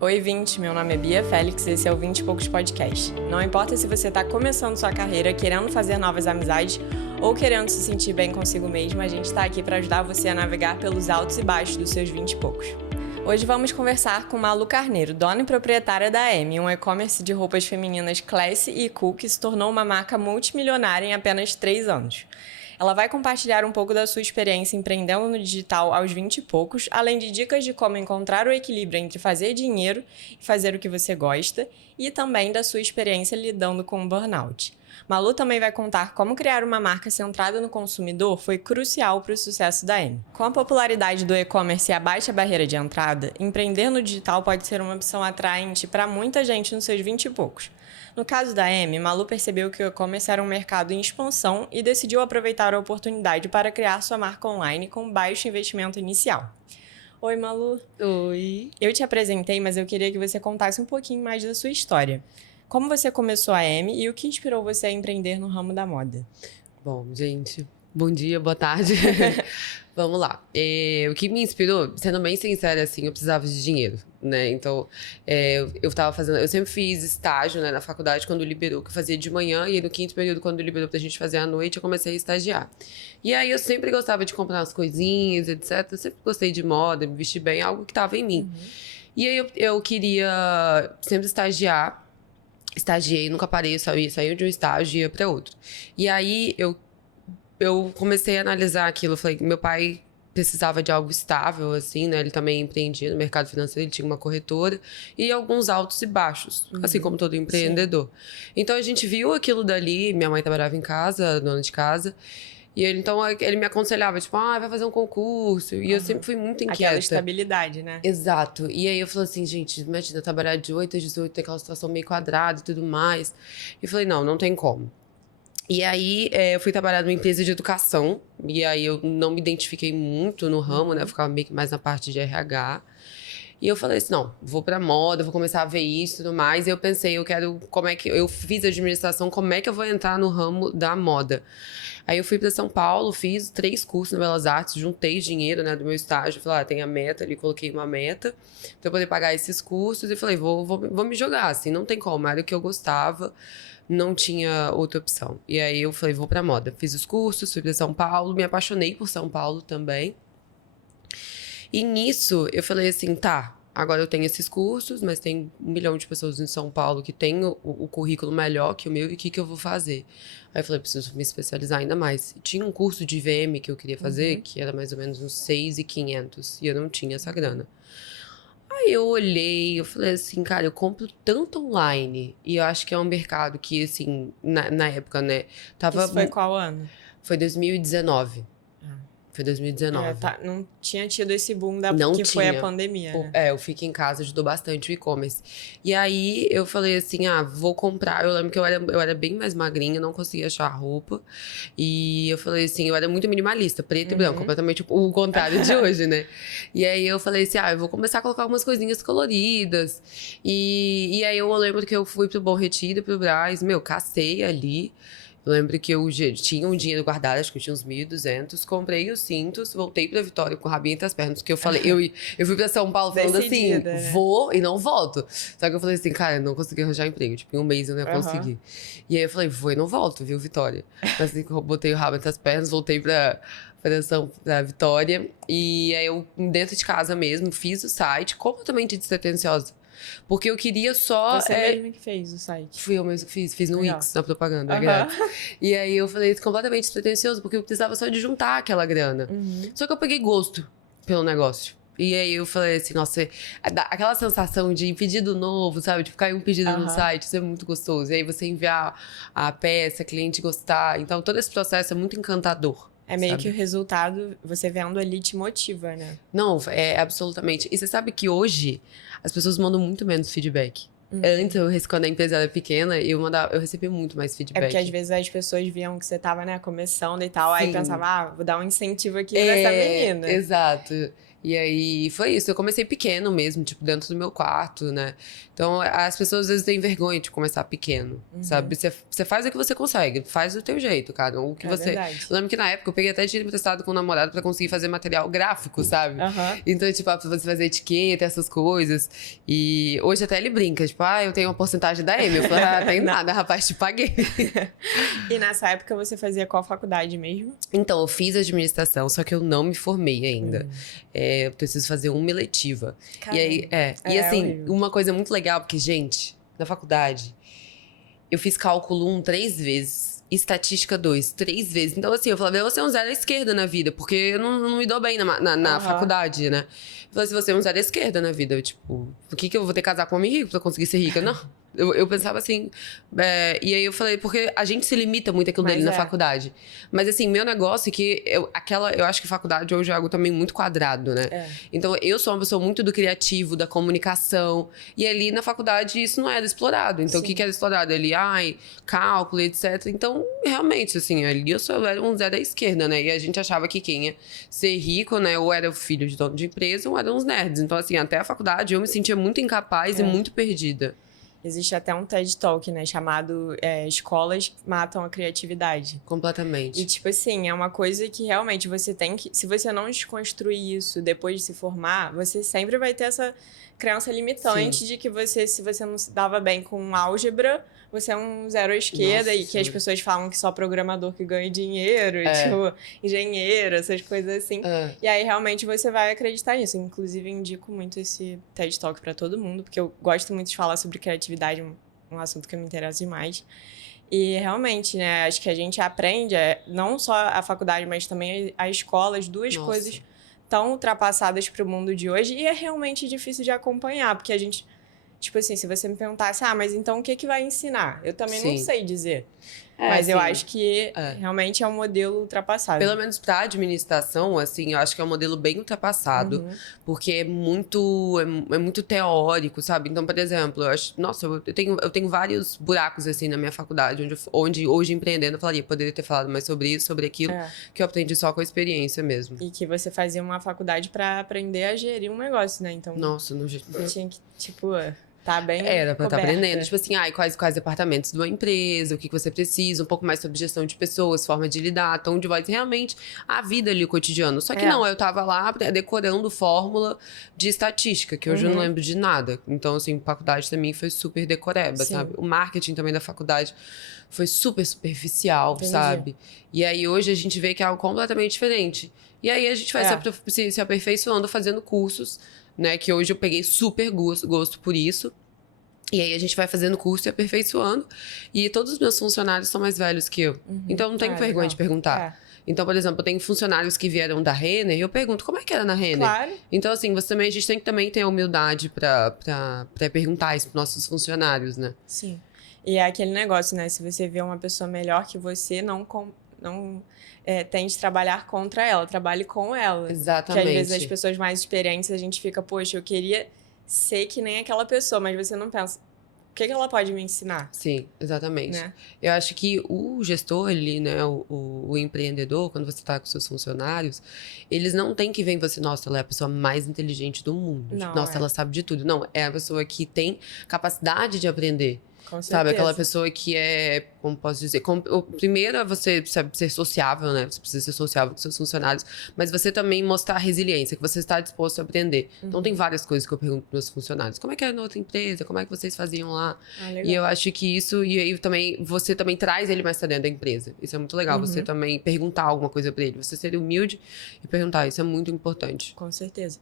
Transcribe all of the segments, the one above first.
Oi, 20, meu nome é Bia Félix e esse é o 20 e Poucos Podcast. Não importa se você está começando sua carreira, querendo fazer novas amizades ou querendo se sentir bem consigo mesmo, a gente está aqui para ajudar você a navegar pelos altos e baixos dos seus 20 e poucos. Hoje vamos conversar com Malu Carneiro, dona e proprietária da Emi, um e-commerce de roupas femininas classy e cool que se tornou uma marca multimilionária em apenas 3 anos. Ela vai compartilhar um pouco da sua experiência empreendendo no digital aos 20 e poucos, além de dicas de como encontrar o equilíbrio entre fazer dinheiro e fazer o que você gosta, e também da sua experiência lidando com o burnout. Malu também vai contar como criar uma marca centrada no consumidor foi crucial para o sucesso da Emi. Com a popularidade do e-commerce e a baixa barreira de entrada, empreender no digital pode ser uma opção atraente para muita gente nos seus 20 e poucos. No caso da Emi, Malu percebeu que o e-commerce era um mercado em expansão e decidiu aproveitar a oportunidade para criar sua marca online com baixo investimento inicial. Oi, Malu. Oi. Eu te apresentei, mas eu queria que você contasse um pouquinho mais da sua história. Como você começou a Emi e o que inspirou você a empreender no ramo da moda? Bom, gente, bom dia, boa tarde. Vamos lá. O que me inspirou, sendo bem sincera, assim, eu precisava de dinheiro, né? Então, eu sempre fiz estágio, né, na faculdade quando liberou, que eu fazia de manhã, e aí no quinto período, quando liberou pra gente fazer à noite, eu comecei a estagiar. E aí eu sempre gostava de comprar umas coisinhas, etc. Eu sempre gostei de moda, me vestir bem, algo que tava em mim. Uhum. E aí eu queria sempre estagiar. Estagiei, nunca parei, saí de um estágio e ia para outro. E aí eu comecei a analisar aquilo, falei que meu pai precisava de algo estável, assim, né? Ele também empreendia no mercado financeiro, ele tinha uma corretora e alguns altos e baixos, assim como todo empreendedor. Sim. Então a gente viu aquilo dali, minha mãe trabalhava em casa, dona de casa. E ele me aconselhava, tipo, vai fazer um concurso. E eu sempre fui muito inquieta. Aquela estabilidade, né? Exato. E aí eu falei assim, gente, imagina, trabalhar de 8 às 18, ter aquela situação meio quadrada e tudo mais. E eu falei, não tem como. E aí eu fui trabalhar numa empresa de educação. E aí eu não me identifiquei muito no ramo, né? Eu ficava meio que mais na parte de RH. E eu falei assim, não, vou pra moda, vou começar a ver isso e tudo mais. E eu pensei, eu fiz administração, como é que eu vou entrar no ramo da moda? Aí eu fui pra São Paulo, fiz 3 cursos na Belas Artes, juntei dinheiro, né, do meu estágio. Falei, tem a meta ali, coloquei uma meta pra eu poder pagar esses cursos. E falei, vou me jogar, assim, não tem como, era o que eu gostava. Não tinha outra opção. E aí eu falei, vou pra moda. Fiz os cursos, fui pra São Paulo, me apaixonei por São Paulo também. E nisso, eu falei assim, agora eu tenho esses cursos, mas tem 1 milhão de pessoas em São Paulo que tem o currículo melhor que o meu, e o que eu vou fazer? Aí eu falei, preciso me especializar ainda mais. Tinha um curso de IVM que eu queria fazer, que era mais ou menos uns 6.500, e eu não tinha essa grana. Aí eu olhei, eu falei assim, cara, eu compro tanto online, e eu acho que é um mercado que, assim, na época, né, tava... Isso foi qual ano? Foi 2019. Foi 2019. Não tinha tido esse boom foi a pandemia, né? Eu fico em casa, ajudou bastante o e-commerce. E aí, eu falei assim, vou comprar. Eu lembro que eu era bem mais magrinha, não conseguia achar roupa. E eu falei assim, eu era muito minimalista, preto e branco, completamente o contrário de hoje, né? E aí, eu falei assim, eu vou começar a colocar umas coisinhas coloridas. E aí, eu lembro que eu fui pro Bom Retiro, pro Brás, cacei ali. Eu lembro que eu tinha um dinheiro guardado, acho que eu tinha uns 1.200. Comprei os cintos, voltei pra Vitória com o rabinho entre as pernas. Porque eu falei, eu fui pra São Paulo falando Decidida, assim, né? Vou e não volto. Só que eu falei assim, cara, eu não consegui arranjar emprego. Tipo, em um mês eu não ia conseguir. E aí eu falei, vou e não volto, viu, Vitória? Assim que eu botei o rabo entre as pernas, voltei pra Vitória. E aí eu, dentro de casa mesmo, fiz o site, completamente despretensiosa. Porque eu queria só... Você mesmo que fez o site? Fui eu mesmo que fiz no Legal. Wix, na propaganda, grátis. E aí eu falei isso completamente despretensioso, porque eu precisava só de juntar aquela grana. Só que eu peguei gosto pelo negócio. E aí eu falei assim, nossa, aquela sensação de pedido novo, sabe? De ficar em um pedido no site, isso é muito gostoso. E aí você enviar a peça, cliente gostar. Então todo esse processo é muito encantador. É meio que o resultado, você vendo ali, te motiva, né? Não, absolutamente. E você sabe que hoje as pessoas mandam muito menos feedback. Antes, quando a empresa era pequena, eu recebia muito mais feedback. É porque às vezes as pessoas viam que você tava, né, começando e tal, Sim. aí pensava, vou dar um incentivo aqui pra essa menina. Exato. E aí foi isso, eu comecei pequeno mesmo, tipo, dentro do meu quarto, né? Então as pessoas às vezes têm vergonha de começar pequeno, sabe? Você faz o que você consegue, faz do teu jeito, cara. O que você. Verdade. Eu lembro que na época eu peguei até dinheiro emprestado com o namorado pra conseguir fazer material gráfico, sabe? Então, tipo, pra você fazer etiqueta, essas coisas. E hoje até ele brinca, tipo, eu tenho uma porcentagem da Amy. Eu falei, tem nada, rapaz, te paguei. E nessa época você fazia qual faculdade mesmo? Então, eu fiz administração, só que eu não me formei ainda. Eu preciso fazer uma eletiva. Caramba. E aí, e assim, horrível. uma coisa muito legal, porque, gente, na faculdade, eu fiz cálculo 1 3 vezes, estatística 2 3 vezes. Então, assim, eu falava, você é um zero à esquerda na vida, porque eu não me dou bem na faculdade, né? Eu falei, se você é um zero à esquerda na vida, eu, tipo, por que eu vou ter que casar com um homem rico pra conseguir ser rica? Não. Eu pensava assim, e aí eu falei, porque a gente se limita muito àquilo dele na faculdade. Mas assim, meu negócio é que eu acho que faculdade hoje é algo também muito quadrado, né? Então eu sou uma pessoa muito do criativo, da comunicação. E ali na faculdade isso não era explorado. Então o que era explorado? Ali, cálculo, etc. Então, realmente, assim, ali eu era um zero à esquerda, né? E a gente achava que quem ia ser rico, né? Ou era o filho de dono de empresa, ou eram uns nerds. Então, assim, até a faculdade eu me sentia muito incapaz e muito perdida. Existe até um TED Talk, né, chamado Escolas Matam a Criatividade. Completamente. E, tipo assim, é uma coisa que realmente você tem que... Se você não desconstruir isso depois de se formar, você sempre vai ter essa crença limitante de que se você não se dava bem com álgebra, você é um zero à esquerda. Nossa, e que as pessoas falam que só programador que ganha dinheiro, tipo, engenheiro, essas coisas assim. E aí, realmente, você vai acreditar nisso. Inclusive, indico muito esse TED Talk pra todo mundo, porque eu gosto muito de falar sobre criatividade, um assunto que me interessa demais. E, realmente, né, acho que a gente aprende, não só a faculdade, mas também a escola, as duas coisas tão ultrapassadas pro mundo de hoje. E é realmente difícil de acompanhar, porque a gente... Tipo assim, se você me perguntasse, mas então o que vai ensinar? Eu também não sei dizer. Mas eu acho que realmente é um modelo ultrapassado. Pelo menos pra administração, assim, eu acho que é um modelo bem ultrapassado. Porque é muito teórico, sabe? Então, por exemplo, eu tenho vários buracos, assim, na minha faculdade, onde hoje, empreendendo, eu poderia ter falado mais sobre isso, sobre aquilo, que eu aprendi só com a experiência mesmo. E que você fazia uma faculdade pra aprender a gerir um negócio, né? Então, você tinha que, tipo... Tá bem Era pra estar coberta. aprendendo, tipo assim, quais departamentos de uma empresa, o que você precisa, um pouco mais sobre gestão de pessoas, forma de lidar, tom de voz, realmente a vida ali, o cotidiano. Só que não, eu tava lá decorando fórmula de estatística, que hoje eu não lembro de nada. Então, assim, faculdade também foi super decoreba, sabe? O marketing também da faculdade foi super superficial, sabe? E aí hoje a gente vê que é algo completamente diferente. E aí a gente vai se aperfeiçoando, fazendo cursos, né, que hoje eu peguei super gosto por isso. E aí a gente vai fazendo curso e aperfeiçoando. E todos os meus funcionários são mais velhos que eu. Então eu não tenho vergonha de perguntar. Então, por exemplo, eu tenho funcionários que vieram da Renner e eu pergunto, como é que era na Renner? Claro. Então, assim, a gente tem que também ter a humildade pra perguntar isso pros nossos funcionários, né? Sim. E é aquele negócio, né? Se você vê uma pessoa melhor que você, não tente trabalhar contra ela, trabalhe com ela. Exatamente. Porque às vezes as pessoas mais experientes, a gente fica, poxa, eu queria ser que nem aquela pessoa, mas você não pensa, o que ela pode me ensinar? Sim, exatamente. Né? Eu acho que o gestor ali, né, o empreendedor, quando você tá com seus funcionários, eles não têm que ver em você, nossa, ela é a pessoa mais inteligente do mundo. Não, nossa, ela sabe de tudo. Não, é a pessoa que tem capacidade de aprender. Com certeza. Sabe, aquela pessoa que como posso dizer, o primeiro é você ser sociável, né? Você precisa ser sociável com seus funcionários, mas você também mostrar resiliência, que você está disposto a aprender. Então tem várias coisas que eu pergunto para meus funcionários. Como é que era na outra empresa? Como é que vocês faziam lá? E eu acho que isso, e aí você também traz ele mais pra dentro da empresa. Isso é muito legal, você também perguntar alguma coisa para ele. Você ser humilde e perguntar, isso é muito importante. Com certeza.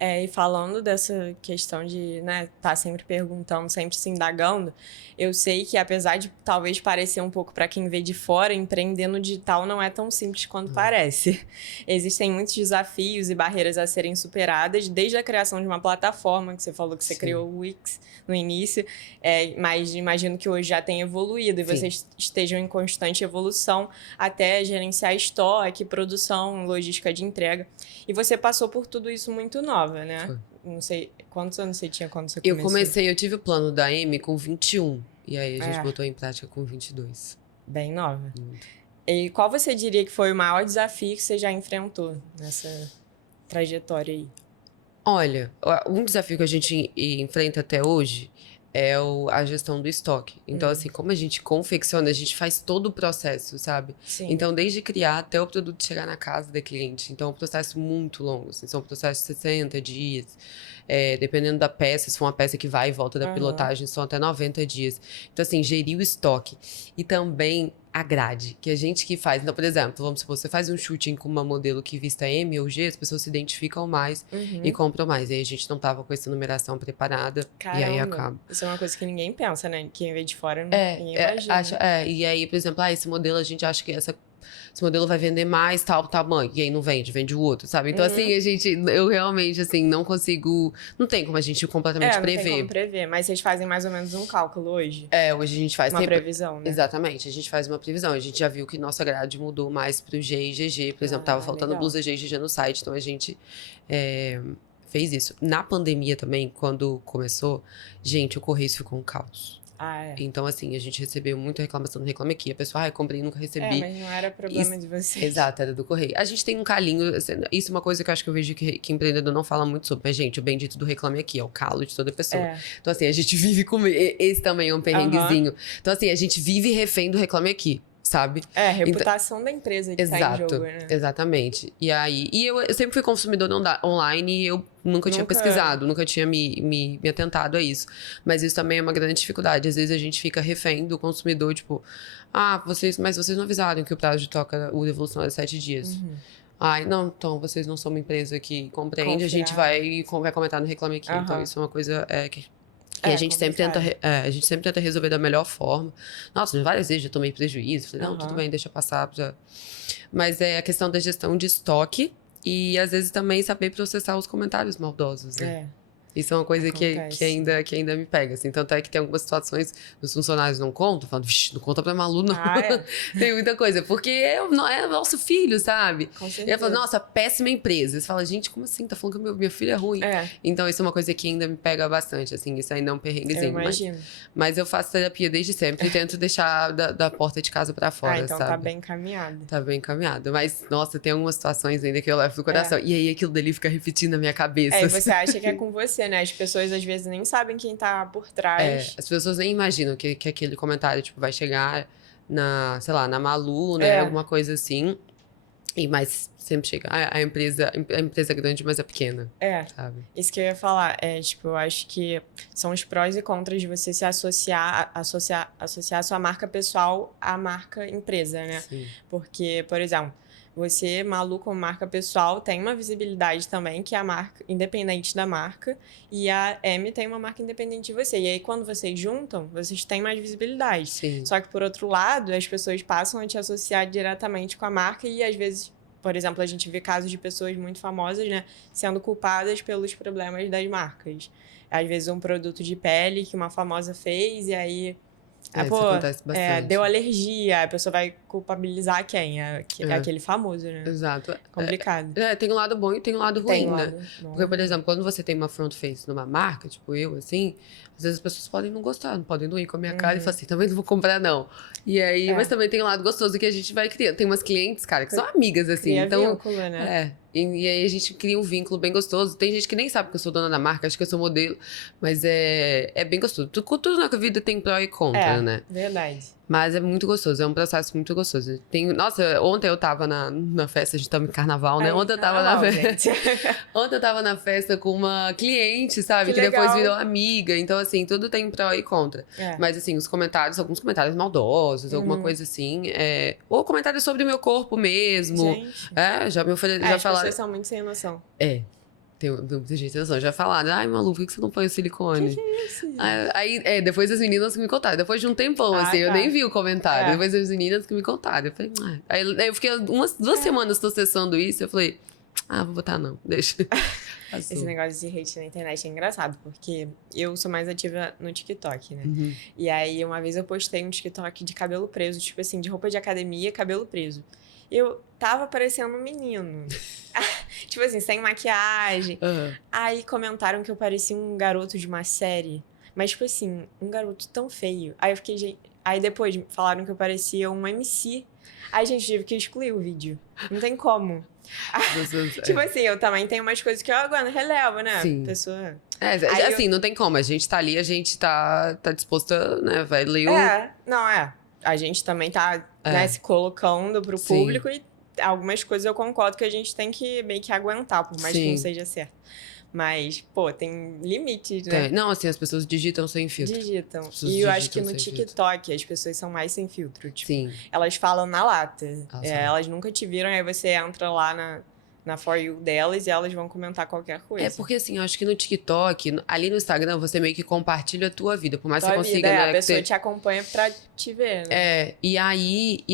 E falando dessa questão de, né, tá sempre perguntando, sempre se indagando, eu sei que apesar de talvez parecer um pouco para quem vê de fora, empreender no digital não é tão simples quanto parece. Existem muitos desafios e barreiras a serem superadas, desde a criação de uma plataforma, que você falou que você criou o Wix no início, mas imagino que hoje já tenha evoluído e vocês estejam em constante evolução até gerenciar estoque, produção, logística de entrega. E você passou por tudo isso muito nova, né? Foi. Não sei, quantos anos você tinha quando você começou? Eu tive o plano da Amy com 21. E aí a gente botou em prática com 22. Bem nova. Muito. E qual você diria que foi o maior desafio que você já enfrentou nessa... trajetória aí? Olha, um desafio que a gente enfrenta até hoje é a gestão do estoque. Então, assim, como a gente confecciona, a gente faz todo o processo, sabe? Sim. Então, desde criar até o produto chegar na casa da cliente. Então, é um processo muito longo, assim, são processos de 60 dias. Dependendo da peça, se for uma peça que vai e volta da pilotagem, são até 90 dias. Então, assim, gerir o estoque. E também a grade, que a gente que faz. Então, por exemplo, vamos supor, você faz um shooting com uma modelo que vista M ou G, as pessoas se identificam mais e compram mais. E aí a gente não tava com essa numeração preparada. Caramba, e aí acaba. Isso é uma coisa que ninguém pensa, né? Quem vê de fora, ninguém imagina. E aí, por exemplo, esse modelo a gente acha que esse modelo vai vender mais tal tamanho. E aí não vende, vende o outro, sabe? Então, assim, eu realmente, assim, não consigo. Não tem como a gente completamente prever. Não tem como prever, mas vocês fazem mais ou menos um cálculo hoje? Hoje a gente faz uma previsão, né? Exatamente, a gente faz uma previsão. A gente já viu que nossa grade mudou mais pro G e GG. Por exemplo, tava faltando legal. blusa G e GG no site, então a gente fez isso. Na pandemia também, quando começou, gente, o Correio ficou um caos. Então, assim, a gente recebeu muita reclamação no Reclame Aqui. A pessoa, eu comprei e nunca recebi. Mas não era problema de vocês. Exato, era do Correio. A gente tem um calinho, assim, isso é uma coisa que eu acho que eu vejo que empreendedor não fala muito sobre. Mas, gente, o bendito do Reclame Aqui é o calo de toda pessoa. Então, assim, a gente vive com... Esse também é um perrenguezinho. Então, assim, a gente vive refém do Reclame Aqui. Sabe? A reputação da empresa que tá em jogo, né? Exatamente. E aí, eu sempre fui consumidor online e eu nunca tinha pesquisado, nunca tinha me atentado a isso. Mas isso também é uma grande dificuldade. Às vezes a gente fica refém do consumidor, tipo, mas vocês não avisaram que o prazo de troca, o devolução é 7 dias. Não, então vocês não são uma empresa que compreende, a gente vai comentar no Reclame Aqui. Então isso é uma coisa que a gente sempre tenta resolver da melhor forma. Nossa, várias vezes já tomei prejuízo. Falei, não, tudo bem, deixa passar. Mas é a questão da gestão de estoque e, às vezes, também saber processar os comentários maldosos, né? Isso é uma coisa que ainda me pega, assim. Tanto é que tem algumas situações, os funcionários não contam, falando, não conta pra Malu, não. Tem muita coisa, porque é nosso filho, sabe? Com certeza. E ela fala, nossa, péssima empresa. Você fala, gente, como assim? Tá falando que meu filho é ruim. Então, isso é uma coisa que ainda me pega bastante, assim. Isso ainda é um perrenguezinho. Eu imagino. Mas eu faço terapia desde sempre e tento deixar da porta de casa pra fora, então sabe? tá bem encaminhado. Tá bem encaminhado. Mas, nossa, tem algumas situações ainda que eu levo no coração. E aí, aquilo dali fica repetindo na minha cabeça. E você acha que é com você, né? As pessoas, às vezes, nem sabem quem tá por trás. As pessoas nem imaginam que aquele comentário, tipo, vai chegar sei lá, na Malu, né? Alguma coisa assim. Mas sempre chega. A empresa é grande, mas é pequena. Sabe? Isso que eu ia falar. Tipo, eu acho que são os prós e contras de você se associar a sua marca pessoal à marca empresa, né? Sim. Porque, por exemplo, você, Malu, como marca pessoal, tem uma visibilidade também, que é a marca independente da marca, e a M tem uma marca independente de você. E aí, quando vocês juntam, vocês têm mais visibilidade. Sim. Só que, por outro lado, as pessoas passam a te associar diretamente com a marca e, às vezes, por exemplo, a gente vê casos de pessoas muito famosas, né, sendo culpadas pelos problemas das marcas. Às vezes, um produto de pele que uma famosa fez, e aí... Isso acontece bastante. Deu alergia, a pessoa vai culpabilizar quem? Aquele famoso, né? Exato. Complicado. Tem um lado bom e tem um lado ruim, né? Bom. Porque, por exemplo, quando você tem uma front face numa marca, tipo eu, assim, às vezes as pessoas podem não gostar, não podem não ir com a minha cara e falar assim, também não vou comprar, não. E aí, mas também tem um lado gostoso que a gente vai criando. Tem umas clientes, cara, que são amigas, assim. Cria então, vínculo, né? E aí a gente cria um vínculo bem gostoso. Tem gente que nem sabe que eu sou dona da marca, acha que eu sou modelo, mas é bem gostoso. Tudo na vida tem pró e contra, né? Verdade. Mas é muito gostoso, é um processo muito gostoso. Nossa, ontem eu tava na festa, a gente tava em carnaval, né? Ontem eu tava na festa. Ontem eu tava na festa com uma cliente, sabe? Que depois virou amiga. Então, assim, tudo tem pró e contra. Mas, assim, alguns comentários maldosos, alguma coisa assim. Ou comentários sobre o meu corpo mesmo. Gente. Já me ofereceram. Já falaram. Vocês são muito sem noção. Tem muita gente sem noção. Já falaram, ai, Malu, por que você não põe o silicone? Que é isso? Aí, depois as meninas que me contaram. Depois de um tempão, assim, eu nem vi o comentário. Depois as meninas que me contaram. Eu falei, Aí eu fiquei 2 semanas processando isso. Eu falei, vou botar não, deixa. Esse negócio de hate na internet é engraçado, porque eu sou mais ativa no TikTok, né? E aí, uma vez eu postei um TikTok de cabelo preso, tipo assim, de roupa de academia, cabelo preso. Eu tava parecendo um menino. Tipo assim, sem maquiagem. Aí comentaram que eu parecia um garoto de uma série. Mas, tipo assim, um garoto tão feio. Aí eu fiquei... Aí depois falaram que eu parecia um MC. Aí, gente, tive que excluir o vídeo. Não tem como. Tipo assim, eu também tenho umas coisas que eu aguento, relevo, né? Sim. Pessoa... Assim, não tem como. A gente tá ali, a gente tá disposta, né? Vai ler o... Não, a gente também tá, né, se colocando pro público e algumas coisas eu concordo que a gente tem que meio que aguentar, por mais que não seja certo. Mas, pô, tem limites, né? Não, assim, as pessoas digitam sem filtro. Digitam. E eu acho que no TikTok as pessoas são mais sem filtro. Tipo, Sim. elas falam na lata. Elas nunca te viram, aí você entra lá na For You delas e elas vão comentar qualquer coisa. Porque assim, eu acho que no TikTok, ali no Instagram, você meio que compartilha a tua vida. Por mais que você consiga, vida, né? A pessoa te acompanha pra te ver, né? E aí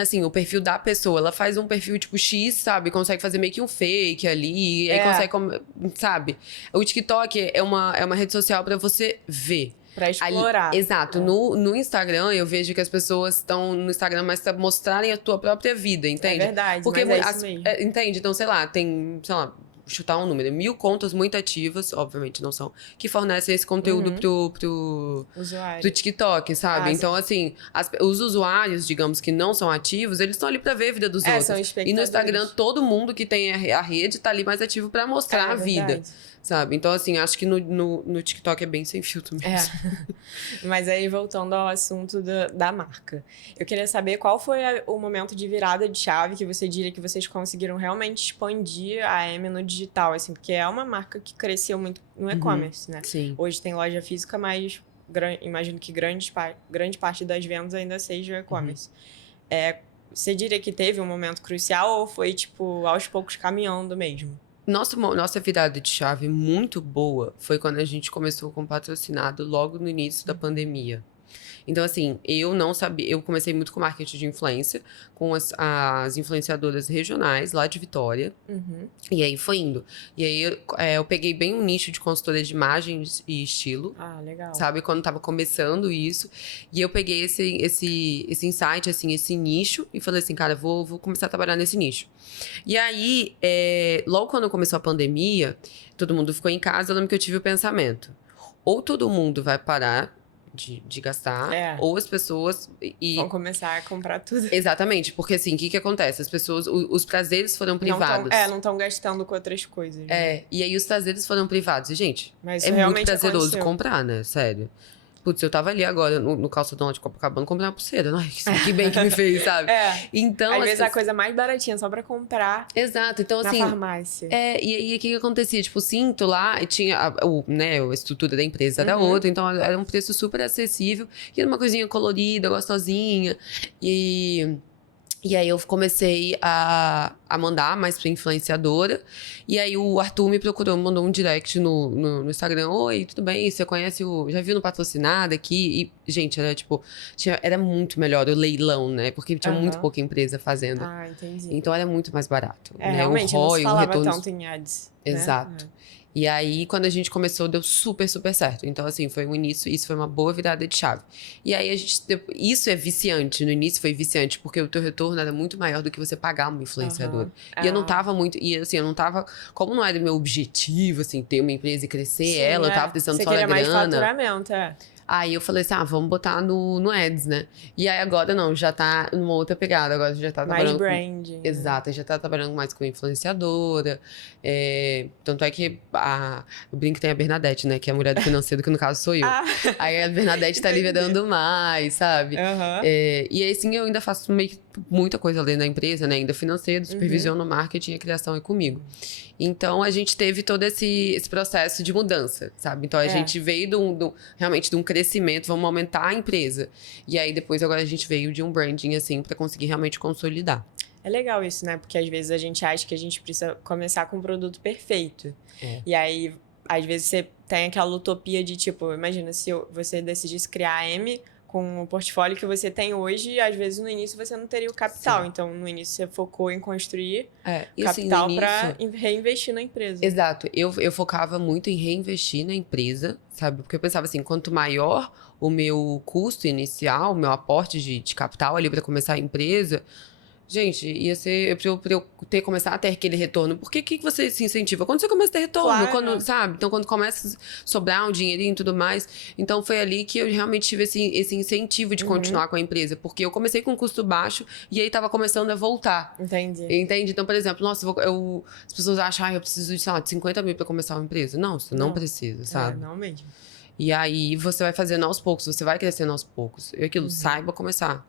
assim, o perfil da pessoa, ela faz um perfil tipo X, sabe? Consegue fazer meio que um fake ali, e aí consegue, sabe? O TikTok é uma rede social pra você ver. Pra explorar. Exato. No Instagram, eu vejo que as pessoas estão no Instagram mais pra mostrarem a tua própria vida, entende? É verdade, porque mas é isso mesmo. Entende? Então, sei lá, tem, sei lá, chutar um número, 1000 contas muito ativas, obviamente não são, que fornecem esse conteúdo pro TikTok, sabe? Então, assim, os usuários, digamos, que não são ativos, eles estão ali pra ver a vida dos outros. São espectadores. E no Instagram, todo mundo que tem a rede tá ali mais ativo pra mostrar a vida. Sabe? Então, assim, acho que no TikTok é bem sem filtro mesmo. Mas aí, voltando ao assunto da marca. Eu queria saber qual foi o momento de virada de chave que você diria que vocês conseguiram realmente expandir a Amy no digital, assim, porque é uma marca que cresceu muito no e-commerce, né? Sim. Hoje tem loja física, mas imagino que grande parte das vendas ainda seja e-commerce. Você diria que teve um momento crucial ou foi, tipo, aos poucos caminhando mesmo? Nossa virada de chave muito boa foi quando a gente começou com patrocinado logo no início da pandemia. Então, assim, eu não sabia... Eu comecei muito com marketing de influência, com as influenciadoras regionais lá de Vitória. E aí foi indo. E aí eu peguei bem um nicho de consultoria de imagens e estilo. Ah, legal. Sabe? Quando tava começando isso. E eu peguei esse insight, assim, esse nicho. E falei assim, cara, vou começar a trabalhar nesse nicho. E aí, logo quando começou a pandemia, todo mundo ficou em casa. Eu lembro que eu tive o pensamento. Ou todo mundo vai parar de gastar, ou as pessoas... vão começar a comprar tudo. Exatamente, porque assim, o que acontece? As pessoas, os prazeres foram privados. Não estão gastando com outras coisas. Né? E aí os prazeres foram privados. E, gente, mas é muito prazeroso comprar, né? Sério. Putz, eu tava ali agora no calçadão lá de Copacabana comprando uma pulseira. Ai, que bem que me fez, sabe? Então, às vezes a coisa mais baratinha, só pra comprar. Exato, então assim... Na farmácia. E aí, o que acontecia? Tipo, o cinto lá, tinha a estrutura da empresa era outra, então era um preço super acessível. E era uma coisinha colorida, gostosinha. E aí eu comecei a mandar mais pra influenciadora. E aí o Arthur me procurou, me mandou um direct no Instagram. Oi, tudo bem? Você conhece já viu no patrocinado aqui? E, gente, era tipo... era muito melhor o leilão, né? Porque tinha muito pouca empresa fazendo. Ah, entendi. Então era muito mais barato. Né? Realmente, não se falava tanto em ads. Exato. Né? E aí, quando a gente começou, deu super, super certo. Então, assim, foi um início, isso foi uma boa virada de chave. E aí, isso é viciante. No início foi viciante, porque o teu retorno era muito maior do que você pagar uma influenciadora. E eu não tava muito... E assim, eu não tava... Como não era meu objetivo, assim, ter uma empresa e crescer eu tava pensando só na grana. Você queria mais faturamento, Aí eu falei assim, vamos botar no Ads, né? E aí agora não, já tá numa outra pegada. Agora já tá trabalhando mais branding. Exato, já tá trabalhando mais com influenciadora. Tanto é que o Brinco tem a Bernadette, né? Que é a mulher do financeiro, que no caso sou eu. Aí a Bernadette tá liderando mais, sabe? E aí sim, eu ainda faço meio que muita coisa além da empresa, né? Ainda financeiro, supervisiono o marketing e a criação é comigo. Então, a gente teve todo esse processo de mudança, sabe? Então, a gente veio realmente de um crescimento, vamos aumentar a empresa. E aí, depois, agora a gente veio de um branding, assim, para conseguir realmente consolidar. É legal isso, né? Porque, às vezes, a gente acha que a gente precisa começar com um produto perfeito. E aí, às vezes, você tem aquela utopia de, tipo, imagina, se você decidisse criar a M com o portfólio que você tem hoje, às vezes no início você não teria o capital. Sim. Então, no início você focou em construir capital assim, para reinvestir na empresa. Exato. Eu focava muito em reinvestir na empresa, sabe? Porque eu pensava assim, quanto maior o meu custo inicial, o meu aporte de capital ali para começar a empresa, Gente, ia ser pra eu ter, começar a ter aquele retorno. Por que você se incentiva? Quando você começa a ter retorno, Claro. quando, sabe? Então, quando começa a sobrar um dinheirinho e tudo mais. Então, foi ali que eu realmente tive esse incentivo de continuar com a empresa. Porque eu comecei com um custo baixo e aí tava começando a voltar. Entendi. Entende? Então, por exemplo, nossa, as pessoas acham, eu preciso de, sei lá, de 50 mil pra começar uma empresa. Não, você não precisa, sabe? Não mesmo. E aí, você vai fazendo aos poucos, você vai crescendo aos poucos. E aquilo, saiba começar.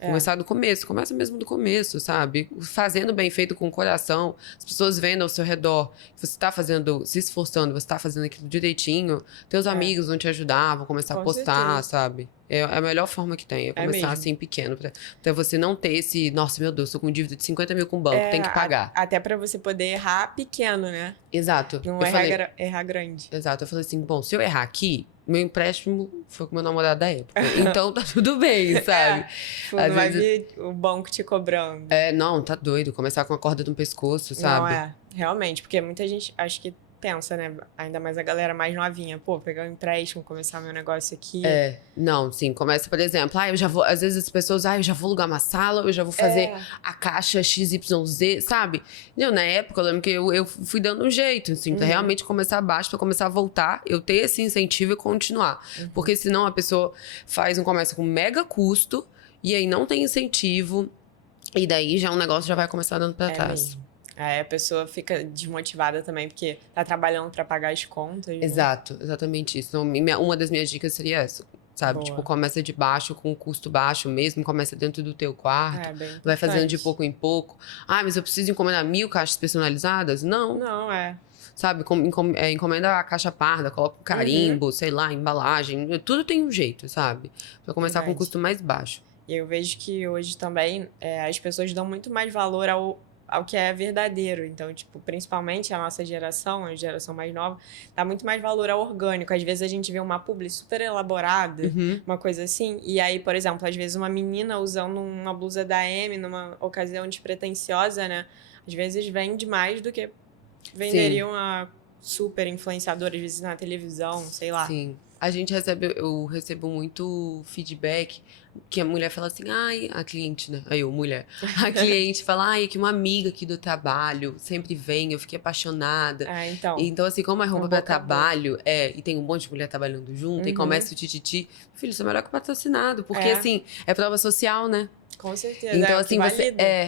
Começar do começo, começa mesmo do começo, sabe? Fazendo bem feito com o coração, as pessoas vendo ao seu redor que você tá fazendo, se esforçando, você tá fazendo aquilo direitinho, teus amigos vão te ajudar, vão começar a postar, certeza. sabe? É a melhor forma que tem, é começar assim pequeno, pra você não ter esse, nossa, meu Deus, tô com dívida de 50 mil com o banco, tem que pagar. Até pra você poder errar pequeno, né? Exato. Não errar grande. Exato, eu falei assim, bom, se eu errar aqui, meu empréstimo foi com meu namorado da época. Então tá tudo bem, sabe? Não vai vir o banco te cobrando. Não, tá doido. Começar com a corda no pescoço, sabe? Não, realmente. Porque muita gente, acho que pensa, né? Ainda mais a galera mais novinha. Pô, pegar um empréstimo, começar meu negócio aqui. Não, sim. Começa, por exemplo, eu já vou... Às vezes as pessoas, eu já vou alugar uma sala, eu já vou fazer a caixa XYZ, sabe? Na época, eu lembro que eu fui dando um jeito, assim, pra realmente começar baixo, pra começar a voltar, eu ter esse incentivo e continuar. Porque senão a pessoa começa com mega custo, e aí não tem incentivo, e daí já o negócio já vai começar dando pra trás. Mesmo. Aí a pessoa fica desmotivada também, porque tá trabalhando pra pagar as contas. Exato, exatamente isso. Então, uma das minhas dicas seria essa, sabe? Boa. Tipo, começa de baixo, com um custo baixo mesmo, começa dentro do teu quarto, vai fazendo de pouco em pouco. Mas eu preciso encomendar 1000 caixas personalizadas? Não. Não, Sabe, encomenda a caixa parda, coloca um carimbo, sei lá, embalagem, tudo tem um jeito, sabe? Pra começar com um custo mais baixo. E eu vejo que hoje também as pessoas dão muito mais valor ao que é verdadeiro. Então, tipo, principalmente a nossa geração, a geração mais nova, dá muito mais valor ao orgânico. Às vezes a gente vê uma publi super elaborada, uma coisa assim, e aí, por exemplo, às vezes uma menina usando uma blusa da M numa ocasião despretensiosa, né? Às vezes vende mais do que venderia uma super influenciadora, às vezes na televisão, sei lá. Sim. Eu recebo muito feedback que a mulher fala assim, a cliente, né? Mulher. A cliente fala, que uma amiga aqui do trabalho sempre vem, eu fiquei apaixonada. Então, assim, como é roupa pra trabalho, e tem um monte de mulher trabalhando junto, e começa o tititi, filho, isso é melhor que patrocinado, porque, assim, é prova social, né? Com certeza. Então, assim,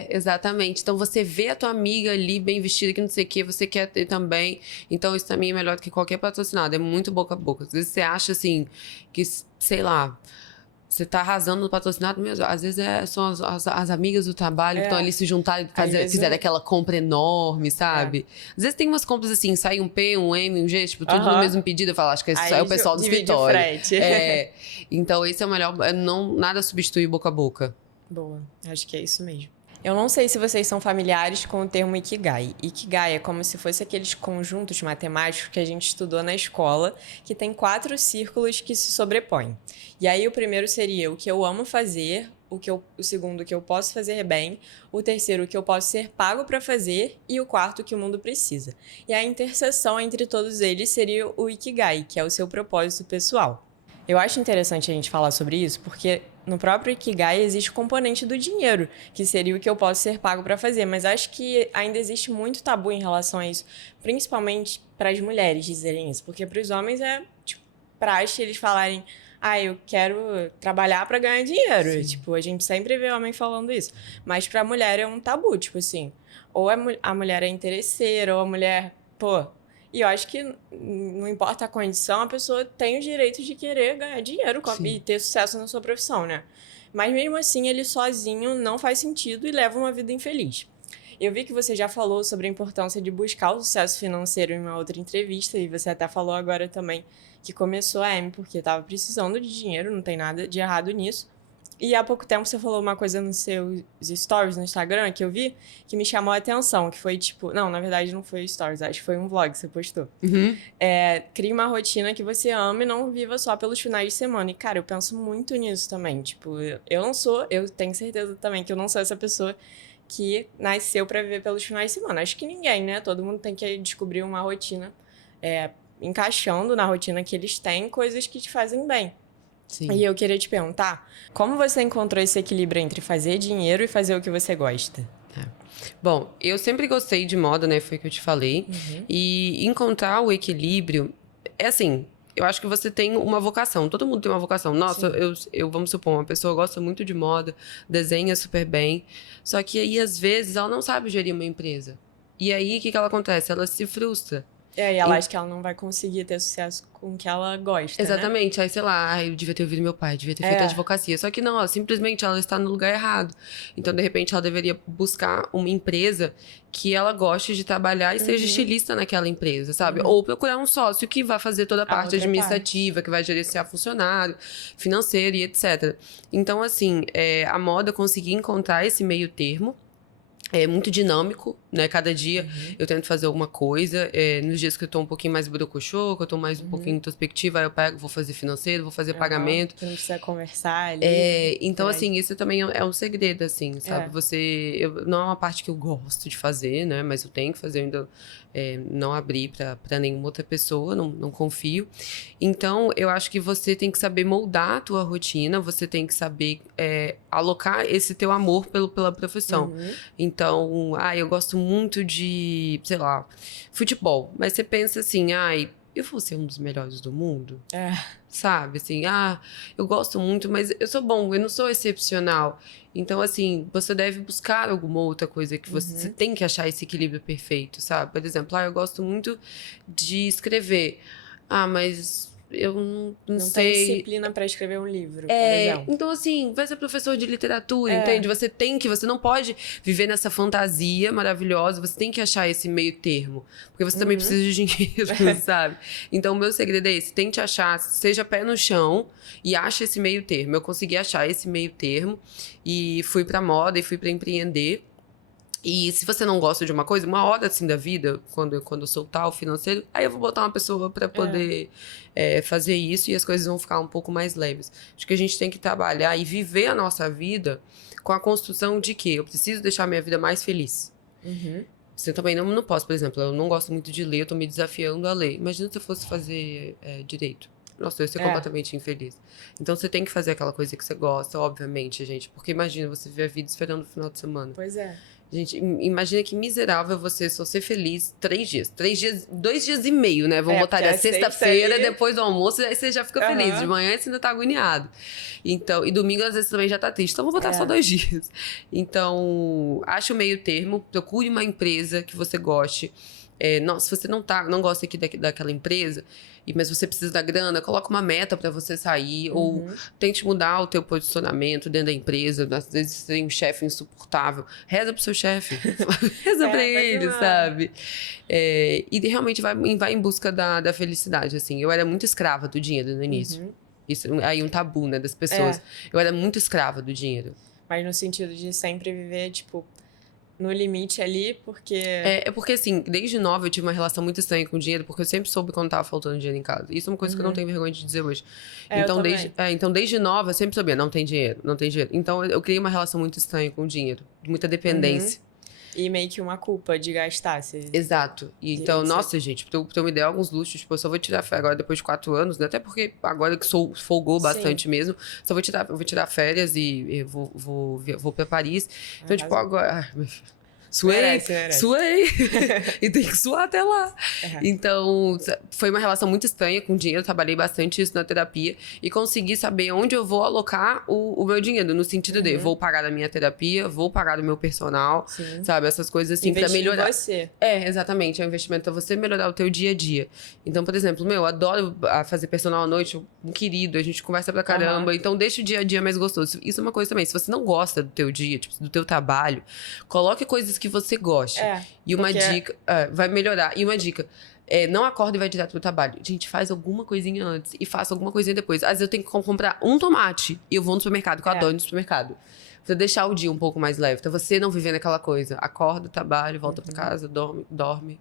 exatamente. Então, você vê a tua amiga ali bem vestida, que não sei o quê, você quer ter também. Então, isso também é melhor do que qualquer patrocinado. É muito boca a boca. Às vezes você acha, assim, que, sei lá, você tá arrasando no patrocinado mesmo. Às vezes são as amigas do trabalho que estão ali se juntarem e fizeram aquela compra enorme, sabe? Às vezes tem umas compras assim, sai um P, um M, um G, tipo, tudo no mesmo pedido. Eu falo, acho que esse é o pessoal do escritório. Frete. Então, esse é o melhor. Nada substitui boca a boca. Boa, acho que é isso mesmo. Eu não sei se vocês são familiares com o termo Ikigai. Ikigai é como se fosse aqueles conjuntos matemáticos que a gente estudou na escola, que tem 4 círculos que se sobrepõem. E aí o primeiro seria o que eu amo fazer, o segundo o que eu posso fazer bem, o terceiro o que eu posso ser pago para fazer e o quarto o que o mundo precisa. E a interseção entre todos eles seria o Ikigai, que é o seu propósito pessoal. Eu acho interessante a gente falar sobre isso, porque no próprio Ikigai existe o componente do dinheiro, que seria o que eu posso ser pago para fazer. Mas acho que ainda existe muito tabu em relação a isso, principalmente para as mulheres dizerem isso. Porque para os homens é tipo, praxe eles falarem, eu quero trabalhar para ganhar dinheiro. Sim. Tipo, a gente sempre vê homem falando isso. Mas para a mulher é um tabu, tipo assim. Ou a mulher é interesseira, ou a mulher, E eu acho que não importa a condição, a pessoa tem o direito de querer ganhar dinheiro e ter sucesso na sua profissão, né? Mas mesmo assim, ele sozinho não faz sentido e leva uma vida infeliz. Eu vi que você já falou sobre a importância de buscar o sucesso financeiro em uma outra entrevista, e você até falou agora também que começou a M porque estava precisando de dinheiro, não tem nada de errado nisso. E há pouco tempo você falou uma coisa nos seus stories no Instagram que eu vi, que me chamou a atenção, que foi tipo... Não, na verdade não foi stories, acho que foi um vlog que você postou. Crie uma rotina que você ama e não viva só pelos finais de semana. E, cara, eu penso muito nisso também. Tipo, eu tenho certeza também que eu não sou essa pessoa que nasceu pra viver pelos finais de semana. Acho que ninguém, né? Todo mundo tem que descobrir uma rotina, encaixando na rotina que eles têm coisas que te fazem bem. Sim. E eu queria te perguntar, como você encontrou esse equilíbrio entre fazer dinheiro e fazer o que você gosta? Bom, eu sempre gostei de moda, né? Foi o que eu te falei. E encontrar o equilíbrio é assim. Eu acho que você tem uma vocação. Todo mundo tem uma vocação. Nossa, vamos supor, uma pessoa gosta muito de moda, desenha super bem. Só que aí, às vezes, ela não sabe gerir uma empresa. E aí, o que ela acontece? Ela se frustra. E ela acha que ela não vai conseguir ter sucesso com o que ela gosta, Exatamente. Aí, sei lá, eu devia ter ouvido meu pai, devia ter feito advocacia. Só que não, simplesmente ela está no lugar errado. Então, de repente, ela deveria buscar uma empresa que ela goste de trabalhar e seja estilista naquela empresa, sabe? Ou procurar um sócio que vai fazer toda a parte administrativa, que vai gerenciar funcionário, financeiro e etc. Então, assim, a moda conseguir encontrar esse meio termo. É muito dinâmico, né? Cada dia eu tento fazer alguma coisa. Nos dias que eu tô um pouquinho mais brocochô, que eu tô mais um pouquinho introspectiva, aí eu pego, vou fazer financeiro, vou fazer pagamento. Que não precisa conversar ali. Então, assim, isso também é um segredo, assim, sabe? Não é uma parte que eu gosto de fazer, né? Mas eu tenho que fazer, eu ainda não abri pra nenhuma outra pessoa, não confio. Então, eu acho que você tem que saber moldar a tua rotina, você tem que saber alocar esse teu amor pela profissão. Então, eu gosto muito de, sei lá, futebol. Mas você pensa assim, eu vou ser um dos melhores do mundo? Sabe, assim, eu gosto muito, mas eu sou bom, eu não sou excepcional. Então, assim, você deve buscar alguma outra coisa que você tem que achar esse equilíbrio perfeito, sabe? Por exemplo, eu gosto muito de escrever. Mas eu não sei. Tem disciplina para escrever um livro, por exemplo. Então, assim, vai ser professor de literatura, entende? Você não pode viver nessa fantasia maravilhosa, você tem que achar esse meio termo. Porque você também precisa de dinheiro, sabe? Então, o meu segredo é esse, tente achar, seja pé no chão e ache esse meio termo. Eu consegui achar esse meio termo e fui pra moda e fui pra empreender. E se você não gosta de uma coisa, uma hora assim da vida, quando eu soltar o financeiro, aí eu vou botar uma pessoa para poder fazer isso e as coisas vão ficar um pouco mais leves. Acho que a gente tem que trabalhar e viver a nossa vida com a construção de que eu preciso deixar minha vida mais feliz. Você também não posso, por exemplo, eu não gosto muito de ler, eu tô me desafiando a ler. Imagina se eu fosse fazer direito. Nossa, eu ia ser completamente infeliz. Então, você tem que fazer aquela coisa que você gosta, obviamente, gente. Porque imagina você viver a vida esperando o final de semana. Pois é. Gente, imagina que miserável você só ser feliz 3 dias. 2 dias e meio, né? Vamos botar a sexta-feira, depois do almoço, aí você já fica feliz. De manhã você ainda tá agoniado. Então, e domingo às vezes também já tá triste. Então, vou botar só 2 dias. Então, ache o meio termo. Procure uma empresa que você goste. Se você não gosta aqui daquela empresa, mas você precisa da grana, coloca uma meta para você sair, ou tente mudar o teu posicionamento dentro da empresa. Às vezes você tem um chefe insuportável, reza pro seu chefe, reza pra ele, sabe? E realmente vai em busca da felicidade, assim. Eu era muito escrava do dinheiro no início. Isso aí um tabu, né, das pessoas. Eu era muito escrava do dinheiro. Mas no sentido de sempre viver, tipo, no limite ali, porque... Porque, assim, desde nova eu tive uma relação muito estranha com o dinheiro, porque eu sempre soube quando tava faltando dinheiro em casa. Isso é uma coisa que eu não tenho vergonha de dizer hoje. Então, desde nova, eu sempre sabia, não tem dinheiro. Então, eu criei uma relação muito estranha com o dinheiro, muita dependência. E meio que uma culpa de gastar. Exato. E então, nossa, gente, pra eu me der alguns luxos, tipo, eu só vou tirar férias agora depois de 4 anos, né? Até porque agora que folgou bastante mesmo, eu vou tirar férias e eu vou pra Paris. Então, tipo, agora... Suei. E tem que suar até lá. Então, foi uma relação muito estranha com o dinheiro. Eu trabalhei bastante isso na terapia. E consegui saber onde eu vou alocar o meu dinheiro. No sentido de, vou pagar a minha terapia, vou pagar o meu personal. Sabe? Essas coisas assim, pra melhorar. Você. Exatamente. É um investimento pra você melhorar o teu dia a dia. Então, por exemplo, eu adoro fazer personal à noite. Um querido, a gente conversa pra caramba. Então, deixa o dia a dia mais gostoso. Isso é uma coisa também. Se você não gosta do teu dia, tipo, do teu trabalho, coloque coisas que você goste. E uma dica... vai melhorar. E uma dica... não acorda e vai direto pro trabalho. Gente, faz alguma coisinha antes e faça alguma coisinha depois. Às vezes eu tenho que comprar um tomate e eu vou no supermercado, que eu adoro ir no supermercado. Pra deixar o dia um pouco mais leve. Então você não viver naquela coisa. Acorda, trabalha, volta pra casa, dorme,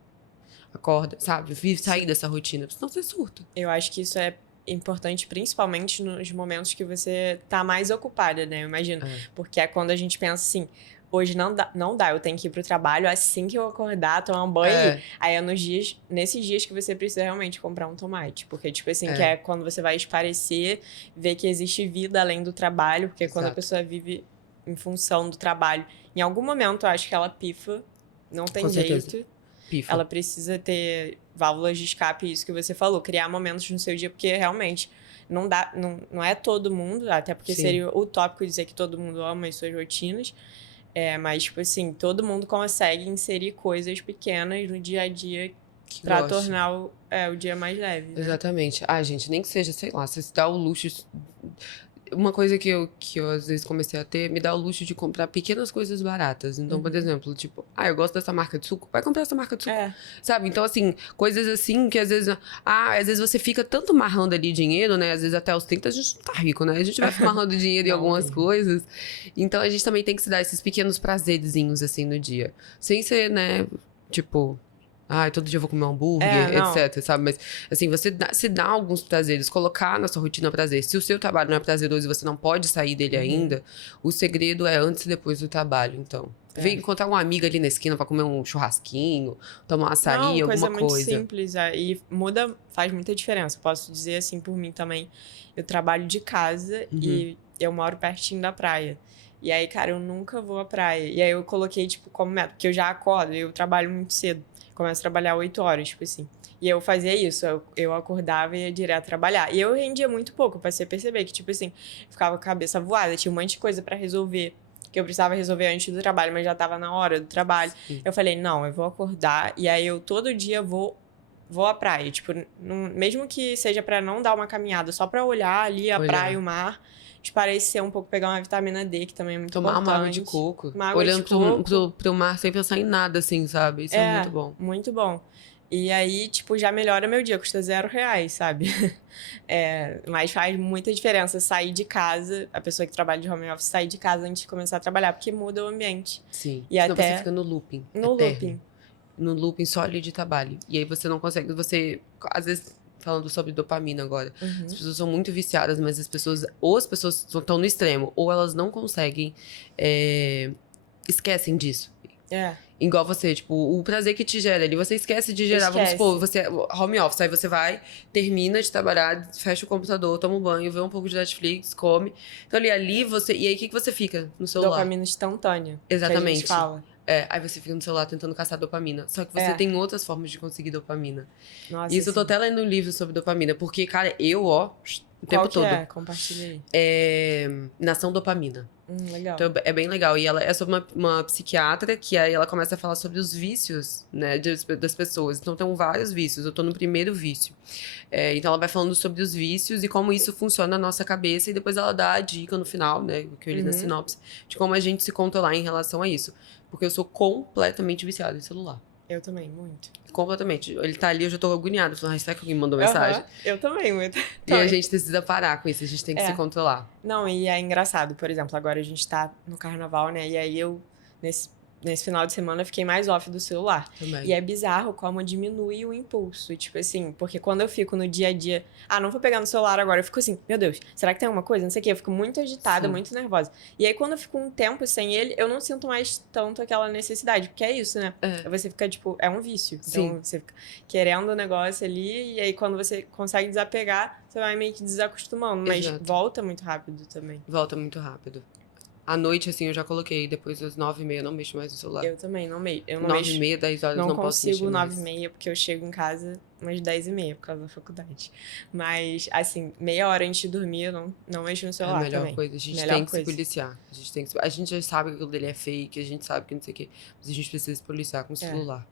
acorda, sabe? Sair dessa rotina, senão você surta. Eu acho que isso é importante, principalmente nos momentos que você tá mais ocupada, né? Eu imagino. Porque é quando a gente pensa assim... hoje não dá, eu tenho que ir pro trabalho assim que eu acordar, tomar um banho. Aí é nesses dias que você precisa realmente comprar um tomate. Porque, tipo assim, que é quando você vai esparecer, ver que existe vida além do trabalho. Porque quando a pessoa vive em função do trabalho, em algum momento eu acho que ela pifa, não tem jeito. Pifa. Ela precisa ter válvulas de escape, isso que você falou, criar momentos no seu dia, porque realmente não é todo mundo, até porque seria utópico dizer que todo mundo ama as suas rotinas, mas, tipo assim, todo mundo consegue inserir coisas pequenas no dia a dia pra tornar o dia mais leve, né? Exatamente. Gente, nem que seja, sei lá, você se dá o luxo... Uma coisa que eu às vezes comecei a ter, me dá o luxo de comprar pequenas coisas baratas. Então, por exemplo, tipo, eu gosto dessa marca de suco, vai comprar essa marca de suco. Sabe? Então, assim, coisas assim que às vezes você fica tanto marrando ali dinheiro, né? Às vezes até aos 30 a gente não tá rico, né? A gente vai marrando dinheiro em algumas coisas. Então, a gente também tem que se dar esses pequenos prazerzinhos, assim, no dia. Sem ser, né, tipo... todo dia eu vou comer um hambúrguer, etc, sabe? Mas, assim, você se dá alguns prazeres, colocar na sua rotina prazer. Se o seu trabalho não é prazeroso e você não pode sair dele ainda, o segredo é antes e depois do trabalho, então. Vem encontrar uma amiga ali na esquina pra comer um churrasquinho, tomar um açaí, alguma coisa. Muito simples, e faz muita diferença. Posso dizer, assim, por mim também, eu trabalho de casa e eu moro pertinho da praia. E aí, cara, eu nunca vou à praia. E aí eu coloquei, tipo, como meta, porque eu já acordo, eu trabalho muito cedo. Começo a trabalhar 8 horas, tipo assim. E eu fazia isso, eu acordava e ia direto trabalhar. E eu rendia muito pouco, eu passei a perceber que, tipo assim, ficava com a cabeça voada, tinha um monte de coisa pra resolver, que eu precisava resolver antes do trabalho, mas já tava na hora do trabalho. Eu falei, não, eu vou acordar, e aí eu todo dia vou à praia, tipo, mesmo que seja pra não dar uma caminhada, só pra olhar ali a praia e o mar, esparecer um pouco, pegar uma vitamina D, que também é muito importante. Tomar uma água de coco. Olhando pro mar sem pensar em nada, assim, sabe? Isso é muito bom. Muito bom. E aí, tipo, já melhora meu dia, custa R$0, sabe? Mas faz muita diferença sair de casa, a pessoa que trabalha de home office, sair de casa antes de começar a trabalhar, porque muda o ambiente. Sim, e senão até você fica no looping. No looping só ali de trabalho. E aí você não consegue, às vezes... Falando sobre dopamina agora. As pessoas são muito viciadas, mas as pessoas estão no extremo, ou elas não conseguem, esquecem disso. Igual você, tipo, o prazer que te gera ali, você esquece de gerar, vamos supor, você home office, aí você vai, termina de trabalhar, fecha o computador, toma um banho, vê um pouco de Netflix, come. Então ali você, e aí o que você fica no celular? Dopamina instantânea. Exatamente. Que a gente fala. Aí você fica no celular tentando caçar dopamina. Só que você tem outras formas de conseguir dopamina. Nossa, Isso eu tô até lendo um livro sobre dopamina. Porque, cara, o tempo todo. Compartilha aí. Nação Dopamina. Legal. Então é bem legal. E ela é sobre uma psiquiatra que aí ela começa a falar sobre os vícios, né, das pessoas. Então tem vários vícios. Eu tô no primeiro vício. Então ela vai falando sobre os vícios e como isso funciona na nossa cabeça. E depois ela dá a dica no final, né, que eu li na sinopse, de como a gente se controlar em relação a isso. Porque eu sou completamente viciada em celular. Eu também, muito. Completamente. Ele tá ali, eu já tô agoniada. Falando, será que alguém mandou mensagem? Eu também, muito. E a gente precisa parar com isso, a gente tem que se controlar. Não, e é engraçado, por exemplo, agora a gente tá no carnaval, né? E aí eu, nesse final de semana, fiquei mais off do celular. Também. E é bizarro como diminui o impulso. Tipo assim, porque quando eu fico no dia a dia, não vou pegar no celular agora, eu fico assim, meu Deus, será que tem alguma coisa? Não sei o quê. Eu fico muito agitada, muito nervosa. E aí, quando eu fico um tempo sem ele, eu não sinto mais tanto aquela necessidade. Porque é isso, né? Você fica, tipo, é um vício. Então, você fica querendo o negócio ali, e aí quando você consegue desapegar, você vai meio que desacostumando. Mas volta muito rápido também. Volta muito rápido. À noite, assim, eu já coloquei. Depois das 9h30, eu não mexo mais no celular. Eu também, não mexo. 9h30, 10 horas, não posso mexer mais. Não consigo 9h30, porque eu chego em casa umas 10h30, por causa da faculdade. Mas, assim, meia hora antes de dormir, eu não mexo no celular também. É a melhor coisa. A gente tem que se policiar. A gente já sabe que aquilo dele é fake, a gente sabe que não sei o quê. Mas a gente precisa se policiar com o celular.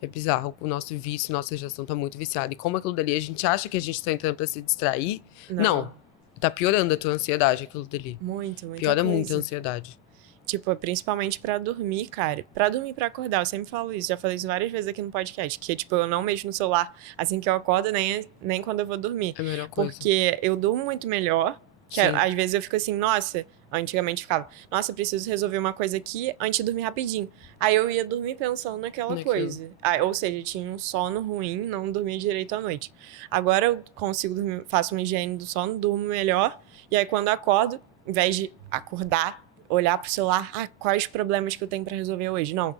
É bizarro. O nosso vício, nossa geração tá muito viciada. E como aquilo dali, a gente acha que a gente tá entrando pra se distrair. Não. Tá piorando a tua ansiedade, aquilo dali. Muito. Piora muito a ansiedade. Tipo, principalmente pra dormir, cara. Pra dormir e pra acordar. Eu sempre falo isso. Já falei isso várias vezes aqui no podcast. Que, tipo, eu não mexo no celular assim que eu acordo, nem quando eu vou dormir. É a melhor coisa. Porque eu durmo muito melhor. Que às vezes eu fico assim, nossa... Antigamente ficava, nossa, eu preciso resolver uma coisa aqui antes de dormir rapidinho. Aí eu ia dormir pensando naquela coisa. Ou seja, tinha um sono ruim, não dormia direito à noite. Agora eu consigo dormir, faço uma higiene do sono, durmo melhor. E aí quando eu acordo, em vez de acordar olhar pro celular, quais problemas que eu tenho pra resolver hoje? Não.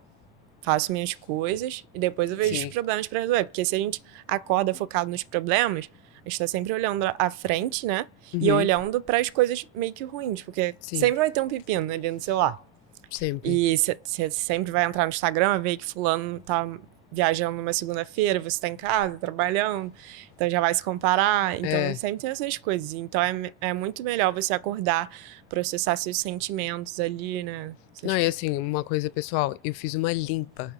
Faço minhas coisas e depois eu vejo os problemas pra resolver. Porque se a gente acorda focado nos problemas, a gente tá sempre olhando à frente, né? E olhando para as coisas meio que ruins. Porque sempre vai ter um pepino ali no celular. Sempre. E você sempre vai entrar no Instagram, ver que fulano tá viajando numa segunda-feira, você tá em casa, trabalhando. Então já vai se comparar. Então sempre tem essas coisas. Então é muito melhor você acordar, processar seus sentimentos ali, né? Não, e assim, uma coisa pessoal, eu fiz uma limpa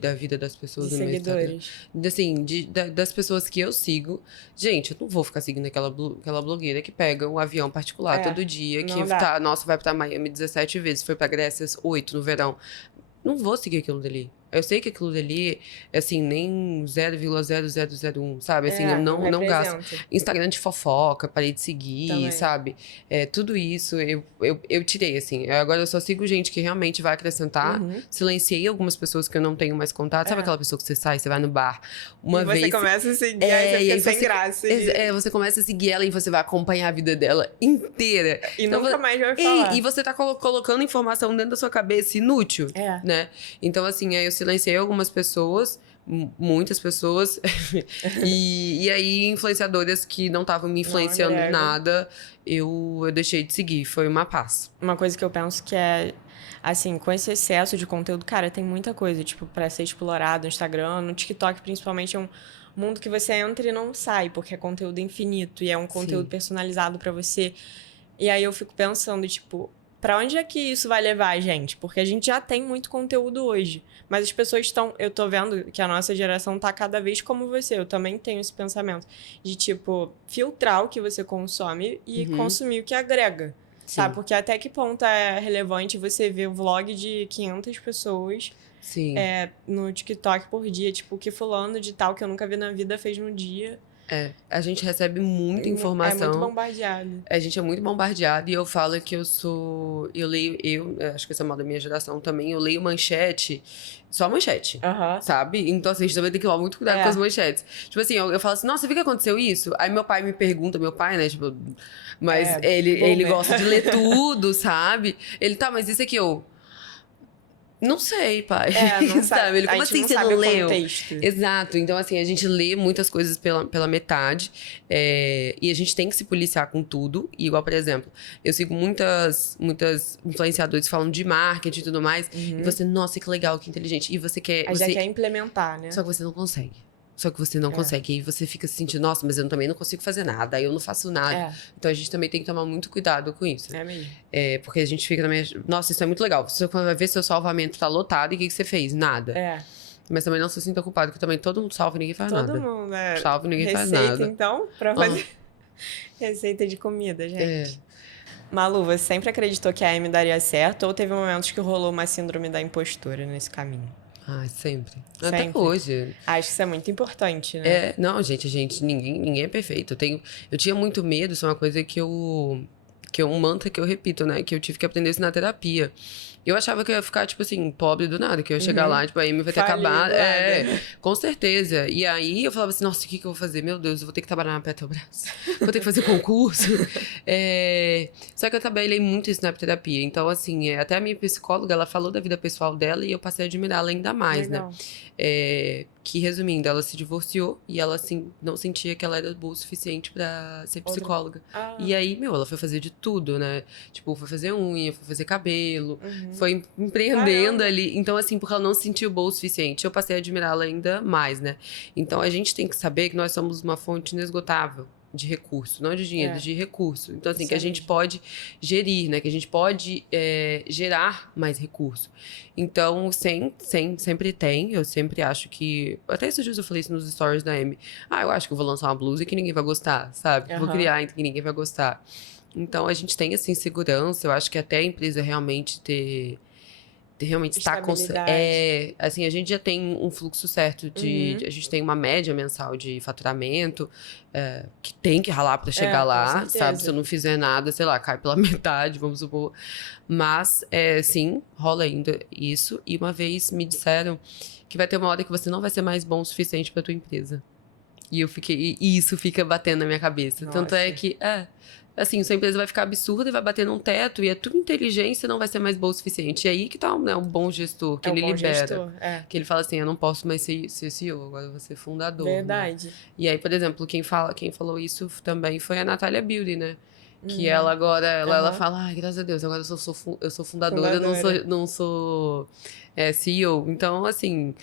da vida das pessoas de no meu Instagram. seguidores. Assim, das pessoas que eu sigo. Gente, eu não vou ficar seguindo aquela blogueira que pega um avião particular todo dia, que tá, nossa, vai pra Miami 17 vezes, foi pra Grécia 8 no verão. Não vou seguir aquilo dali. Eu sei que aquilo dali, assim, nem 0,0001, sabe? Assim, eu não gasto. Instagram de fofoca, parei de seguir, também. Sabe? Tudo isso eu tirei, assim. Agora eu só sigo gente que realmente vai acrescentar. Silenciei algumas pessoas que eu não tenho mais contato. Sabe aquela pessoa que você sai, você vai no bar uma vez... Você começa a seguir, aí você fica sem graça. Você começa a seguir ela e você vai acompanhar a vida dela inteira. E então, nunca mais vai falar. E você tá colocando informação dentro da sua cabeça inútil, né? Então, assim, aí eu silenciei algumas pessoas, muitas pessoas, e aí influenciadoras que não estavam me influenciando em nada, eu deixei de seguir, foi uma paz. Uma coisa que eu penso que é, assim, com esse excesso de conteúdo, cara, tem muita coisa, tipo, pra ser explorado no Instagram, no TikTok principalmente, é um mundo que você entra e não sai, porque é conteúdo infinito, e é um conteúdo personalizado pra você. E aí eu fico pensando, tipo... Pra onde é que isso vai levar a gente? Porque a gente já tem muito conteúdo hoje. Mas as pessoas estão... Eu tô vendo que a nossa geração tá cada vez como você. Eu também tenho esse pensamento. De, tipo, filtrar o que você consome e consumir o que agrega. Sabe? Porque até que ponto é relevante você ver o vlog de 500 pessoas... no TikTok por dia. Tipo, que fulano de tal que eu nunca vi na vida fez no dia... A gente recebe muita informação. É muito bombardeado. A gente é muito bombardeado e eu falo que eu leio, acho que essa é uma da minha geração também, eu leio manchete, só manchete, sabe? Então, assim, a gente também tem que tomar muito cuidado com as manchetes. Tipo assim, eu falo assim, nossa, viu que aconteceu isso? Aí meu pai me pergunta, né, tipo... Mas ele gosta de ler tudo, sabe? Ele, tá, mas isso aqui Não sei, pai. Não sabe. Ele, como assim você não leu? Contexto. Exato. Então, assim, a gente lê muitas coisas pela metade. E a gente tem que se policiar com tudo. E, igual, por exemplo, eu sigo muitas influenciadores falando de marketing e tudo mais. E você, nossa, que legal, que inteligente. E você quer... já quer implementar, né? Só que você não consegue. E aí você fica se sentindo, nossa, mas eu também não consigo fazer nada, aí eu não faço nada. Então a gente também tem que tomar muito cuidado com isso. É mesmo. Porque a gente fica na minha... Nossa, isso é muito legal. Você vai ver seu salvamento tá lotado e o que você fez? Nada. Mas também não se sinta culpado, porque também todo mundo salva e ninguém faz nada. Todo mundo, né? Salva e ninguém faz nada. Receita, então, pra fazer... Receita de comida, gente. Malu, você sempre acreditou que a Amy daria certo ou teve momentos que rolou uma síndrome da impostura nesse caminho? Sempre. Até hoje. Acho que isso é muito importante, né? Não, gente, ninguém é perfeito. Eu tinha muito medo, isso é uma coisa que é um mantra que eu repito, né? Que eu tive que aprender isso na terapia. Eu achava que eu ia ficar, tipo assim, pobre do nada, que eu ia chegar lá, tipo, a Amy vai ter acabado. Com certeza. E aí eu falava assim, nossa, o que eu vou fazer? Meu Deus, eu vou ter que trabalhar na Petrobras. Vou ter que fazer concurso. Só que eu trabalhei muito isso na terapia. Então, assim, até a minha psicóloga, ela falou da vida pessoal dela e eu passei a admirá-la ainda mais, né? Que, resumindo, ela se divorciou e ela, assim, não sentia que ela era boa o suficiente pra ser psicóloga. E aí, ela foi fazer de tudo, né? Tipo, foi fazer unha, foi fazer cabelo, foi empreendendo ali. Então, assim, porque ela não se sentiu boa o suficiente, eu passei a admirá-la ainda mais, né? Então, a gente tem que saber que nós somos uma fonte inesgotável de recurso, não de dinheiro, de recurso. Então, assim, que a gente pode gerir, né? Que a gente pode gerar mais recurso. Então, sempre tem. Eu sempre acho que... Até esses dias eu falei isso nos stories da Amy. Eu acho que eu vou lançar uma blusa que ninguém vai gostar, sabe? Vou criar que ninguém vai gostar. Então, a gente tem, assim, segurança. Eu acho que até a empresa realmente realmente está assim, a gente já tem um fluxo certo a gente tem uma média mensal de faturamento, que tem que ralar para chegar lá, sabe? Se eu não fizer nada, sei lá, cai pela metade, vamos supor. Mas, sim, rola ainda isso. E uma vez me disseram que vai ter uma hora que você não vai ser mais bom o suficiente para tua empresa. E eu fiquei... E isso fica batendo na minha cabeça. Nossa. Tanto é que... Assim, sua empresa vai ficar absurda e vai bater num teto, e a tua inteligência não vai ser mais boa o suficiente. E aí que tá, né, o bom gestor, que ele libera. Gestor, Que ele fala assim, eu não posso mais ser CEO, agora eu vou ser fundador. Verdade. Né? E aí, por exemplo, quem falou isso também foi a Natália Beauty, né? Que ela agora, ela fala, ai, graças a Deus, agora eu sou fundadora. Eu não sou CEO. Então, assim...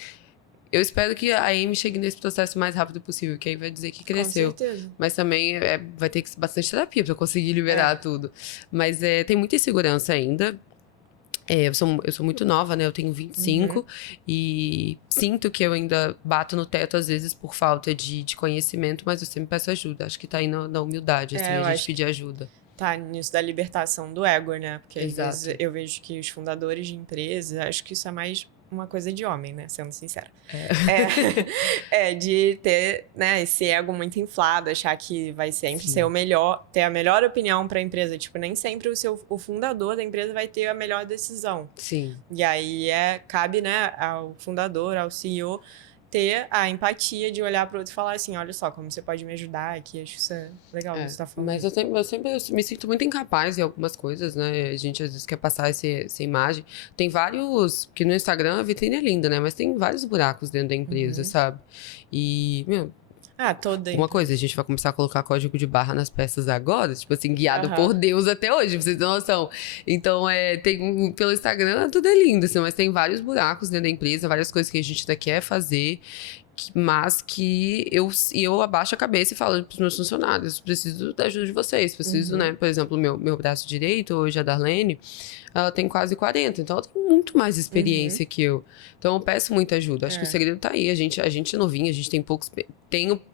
Eu espero que a Amy chegue nesse processo o mais rápido possível, que aí vai dizer que cresceu. Com certeza. Mas também vai ter que ser bastante terapia pra conseguir liberar tudo. Mas tem muita insegurança ainda. Eu sou muito nova, né? Eu tenho 25 e sinto que eu ainda bato no teto às vezes por falta de conhecimento, mas eu sempre peço ajuda. Acho que tá aí na humildade, assim, a gente pedir ajuda. Tá nisso da libertação do ego, né? Porque às vezes eu vejo que os fundadores de empresas, acho que isso é mais uma coisa de homem, né? Sendo sincera. De ter, né, esse ego muito inflado, achar que vai sempre ser o melhor, ter a melhor opinião para a empresa. Tipo, nem sempre o fundador da empresa vai ter a melhor decisão. Sim. E aí cabe, né, ao fundador, ao CEO, ter a empatia de olhar para o outro e falar assim, olha só, como você pode me ajudar aqui, acho que isso é legal que você tá falando. Mas eu sempre me sinto muito incapaz em algumas coisas, né? A gente às vezes quer passar essa imagem. Tem vários, porque no Instagram a vitrine é linda, né? Mas tem vários buracos dentro da empresa, sabe? E, toda. Uma coisa, a gente vai começar a colocar código de barra nas peças agora, tipo assim, guiado por Deus até hoje, pra vocês terem noção. Então, pelo Instagram, tudo é lindo, assim, mas tem vários buracos dentro da empresa, várias coisas que a gente ainda quer fazer, mas que eu abaixo a cabeça e falo pros meus funcionários, preciso da ajuda de vocês, preciso, né, por exemplo, meu braço direito, hoje a Darlene, ela tem quase 40, então ela tem muito mais experiência que eu. Então eu peço muita ajuda. Acho que o segredo tá aí. A gente é novinha, a gente tenho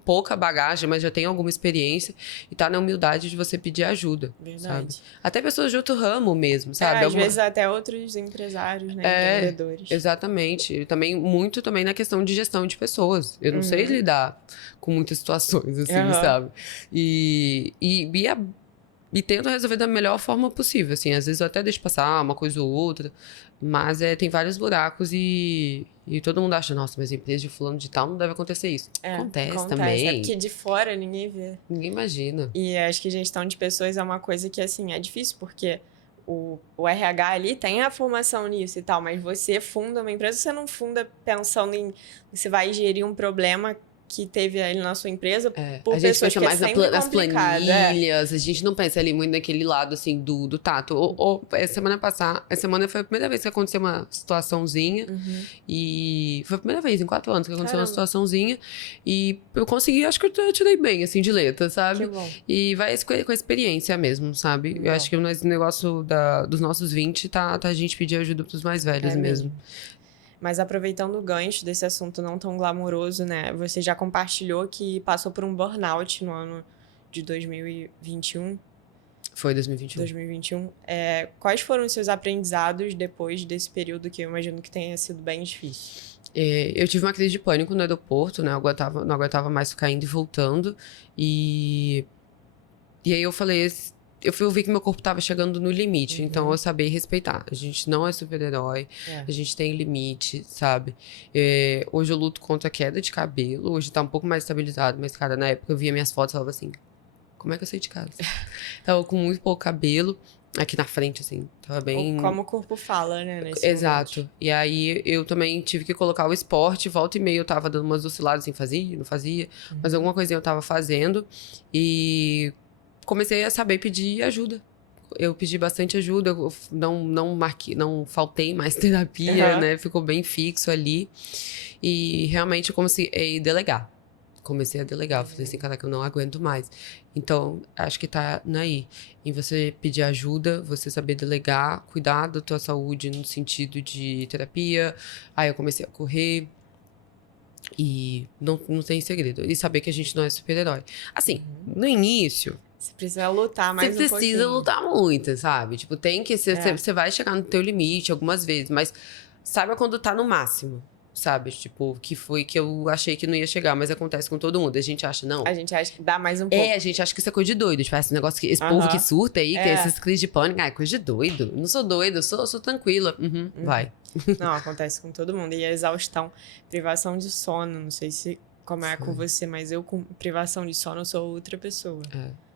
pouca bagagem, mas já tenho alguma experiência. E tá na humildade de você pedir ajuda. Verdade. Sabe? Até pessoas de outro ramo mesmo, sabe? Às vezes até outros empresários, né? Empreendedores. Exatamente. Muito também na questão de gestão de pessoas. Eu não sei lidar com muitas situações, assim, sabe? E tento resolver da melhor forma possível, assim. Às vezes eu até deixo passar uma coisa ou outra, mas tem vários buracos e todo mundo acha, nossa, mas a empresa de fulano de tal não deve acontecer isso. Acontece também. É porque de fora ninguém vê. Ninguém imagina. E acho que gestão de pessoas é uma coisa que, assim, é difícil, porque o RH ali tem a formação nisso e tal, mas você funda uma empresa, você não funda pensando em você vai gerir um problema que teve ali na sua empresa por a gente pessoas pensa mais nas planilhas, a gente não pensa ali muito naquele lado, assim, do tato. Essa semana foi a primeira vez que aconteceu uma situaçãozinha, e foi a primeira vez em 4 anos que aconteceu uma situaçãozinha, e eu consegui, acho que eu tirei bem, assim, de letra, sabe? Que bom. E vai com a experiência mesmo, sabe? Eu acho que o negócio dos nossos 20 tá a gente pedir ajuda pros mais velhos mesmo. Mas aproveitando o gancho desse assunto não tão glamouroso, né? Você já compartilhou que passou por um burnout no ano de 2021. Foi 2021. 2021. Quais foram os seus aprendizados depois desse período que eu imagino que tenha sido bem difícil? Eu tive uma crise de pânico no aeroporto, né? Não aguentava mais ficar indo e voltando. E aí eu falei... Eu vi que meu corpo tava chegando no limite, então eu sabia respeitar. A gente não é super-herói, a gente tem limite, sabe? Hoje eu luto contra a queda de cabelo, hoje tá um pouco mais estabilizado, mas, cara, na época eu via minhas fotos e falava assim, como é que eu saí de casa? Tava com muito pouco cabelo, aqui na frente, assim, tava bem... Como o corpo fala, né? Exato. Momento. E aí eu também tive que colocar o esporte, volta e meia eu tava dando umas osciladas, assim, fazia, não fazia, mas alguma coisinha eu tava fazendo e... comecei a saber pedir ajuda. Eu pedi bastante ajuda, eu não faltei mais terapia, né? Ficou bem fixo ali. E realmente eu comecei a delegar. Eu falei assim, caraca, eu não aguento mais. Então, acho que tá aí. Em você pedir ajuda, você saber delegar, cuidar da tua saúde no sentido de terapia. Aí eu comecei a correr. E não tem segredo. E saber que a gente não é super-herói. Assim, no início... Você precisa lutar mais um pouquinho. Você precisa lutar muito, sabe? Tipo, tem que ser... Você vai chegar no teu limite algumas vezes, mas saiba quando tá no máximo, sabe? Tipo, que foi que eu achei que não ia chegar, mas acontece com todo mundo. A gente acha, não. A gente acha que dá mais um pouco. A gente acha que isso é coisa de doido. Tipo, esse negócio que... Esse povo que surta aí, que é essas crises de pânico. É coisa de doido. Não sou doida, eu sou tranquila. Vai. Não, acontece com todo mundo. E a exaustão, privação de sono, não sei se como é com você, mas eu com privação de sono eu sou outra pessoa.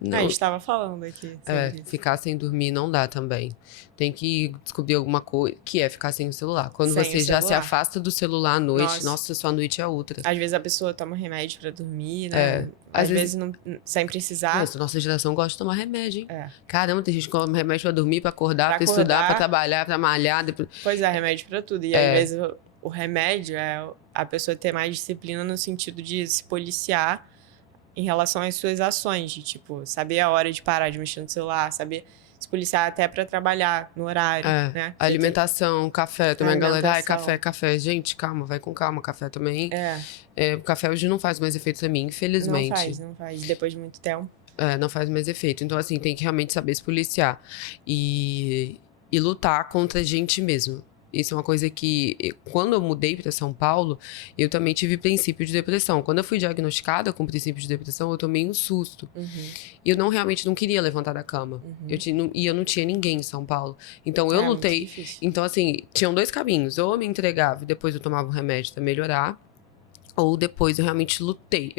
Não, A gente tava falando aqui. sobre isso. ficar sem dormir não dá também. Tem que descobrir alguma coisa, que é ficar sem o celular. Quando Sem você o já se celular. afasta do celular à noite, nossa, sua noite é outra. Às vezes a pessoa toma remédio pra dormir, né? Às vezes não, sem precisar. Nossa geração gosta de tomar remédio, hein? É. Caramba, tem gente que toma remédio pra dormir, pra acordar, Pra pra estudar, acordar. pra trabalhar, pra malhar. Depois... Pois é, remédio pra tudo. E às vezes o remédio é a pessoa ter mais disciplina no sentido de se policiar em relação às suas ações, de tipo, saber a hora de parar de mexer no celular, saber se policiar até pra trabalhar no horário, né? Alimentação, café também. A galera, Alimentação. café. Gente, calma, vai com calma. Café também. O café hoje não faz mais efeito pra mim, Não infelizmente. faz. Depois de muito tempo. Não faz mais efeito. Então, assim, tem que realmente saber se policiar. E lutar contra a gente mesmo. Isso é uma coisa que, quando eu mudei para São Paulo, eu também tive princípio de depressão. Quando eu fui diagnosticada com princípio de depressão, eu tomei um susto. E eu realmente não queria levantar da cama. E eu não tinha ninguém em São Paulo. Então, eu lutei. Então, assim, tinham 2 caminhos. Ou eu me entregava e depois eu tomava um remédio para melhorar. Ou depois eu realmente lutei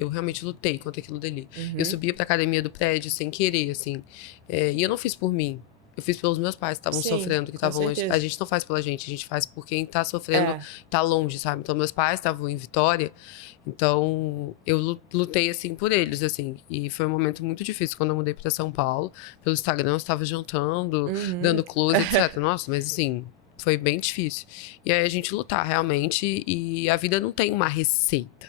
contra aquilo dali. Eu subia pra academia do prédio sem querer, assim. E eu não fiz por mim. Eu fiz pelos meus pais que estavam sofrendo, que estavam longe. A gente não faz pela gente, a gente faz por quem tá sofrendo, tá longe, sabe? Então, meus pais estavam em Vitória, então eu lutei, assim, por eles, assim. E foi um momento muito difícil quando eu mudei pra São Paulo. Pelo Instagram, eu estava jantando, dando close, etc. Nossa, mas assim, foi bem difícil. E aí a gente lutar, realmente, e a vida não tem uma receita.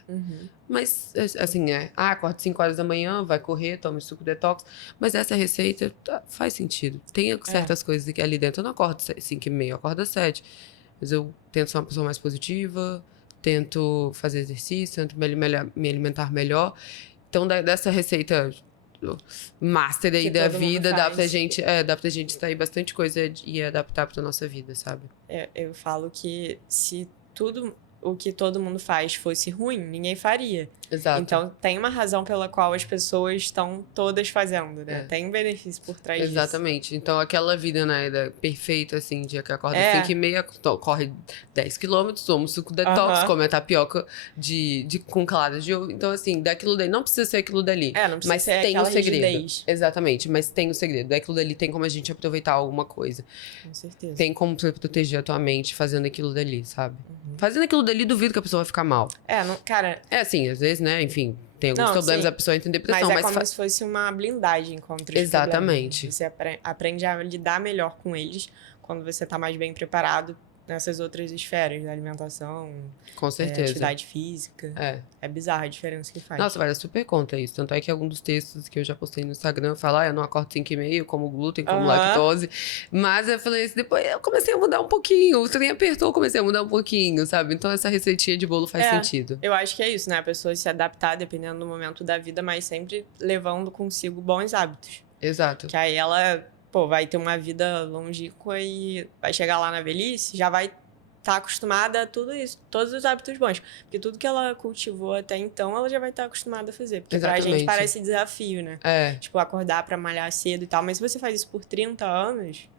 Mas, assim, acorda 5 horas da manhã, vai correr, toma suco detox. Mas essa receita faz sentido. Tem certas coisas que ali dentro. Eu não acordo 5h30, eu acordo às 7. Mas eu tento ser uma pessoa mais positiva, tento fazer exercício, tento me alimentar melhor. Então, dessa receita master aí da vida, dá pra gente extrair bastante coisa e adaptar pra nossa vida, sabe? Eu falo que se tudo o que todo mundo faz fosse ruim, ninguém faria. Exato. Então, tem uma razão pela qual as pessoas estão todas fazendo, né? Tem um benefício por trás disso. Exatamente. Então, aquela vida, né, perfeita, assim, dia que acorda 5h30, corre 10 quilômetros, toma um suco detox, come a tapioca com claras de ovo. Então, assim, daquilo dali, não precisa ser aquilo dali. Não precisa mas ser tem aquela um segredo. rigidez. Exatamente, mas tem um segredo. Daquilo dali tem como a gente aproveitar alguma coisa. Com certeza. Tem como você proteger a tua mente fazendo aquilo dali, sabe? Fazendo aquilo dali, duvido que a pessoa vai ficar mal. Cara... assim, às vezes, né, enfim, tem alguns problemas, a pessoa entra em depressão. Mas como se fosse uma blindagem contra os Exatamente. problemas. Você aprende a lidar melhor com eles quando você tá mais bem preparado nessas outras esferas, da alimentação, com certeza. Atividade física. É bizarra a diferença que faz. Nossa, vale super conta isso. Tanto é que algum dos textos que eu já postei no Instagram fala, eu não acordo 5h30, eu como glúten, como lactose. Mas eu falei assim, depois eu comecei a mudar um pouquinho. O trem apertou, eu comecei a mudar um pouquinho, sabe? Então essa receitinha de bolo faz sentido. Eu acho que é isso, né? A pessoa se adaptar dependendo do momento da vida, mas sempre levando consigo bons hábitos. Exato. Que aí ela... vai ter uma vida longínqua e vai chegar lá na velhice, já vai estar acostumada a tudo isso, todos os hábitos bons. Porque tudo que ela cultivou até então, ela já vai estar acostumada a fazer. Porque pra gente parece desafio, né? Tipo, acordar pra malhar cedo e tal. Mas se você faz isso por 30 anos,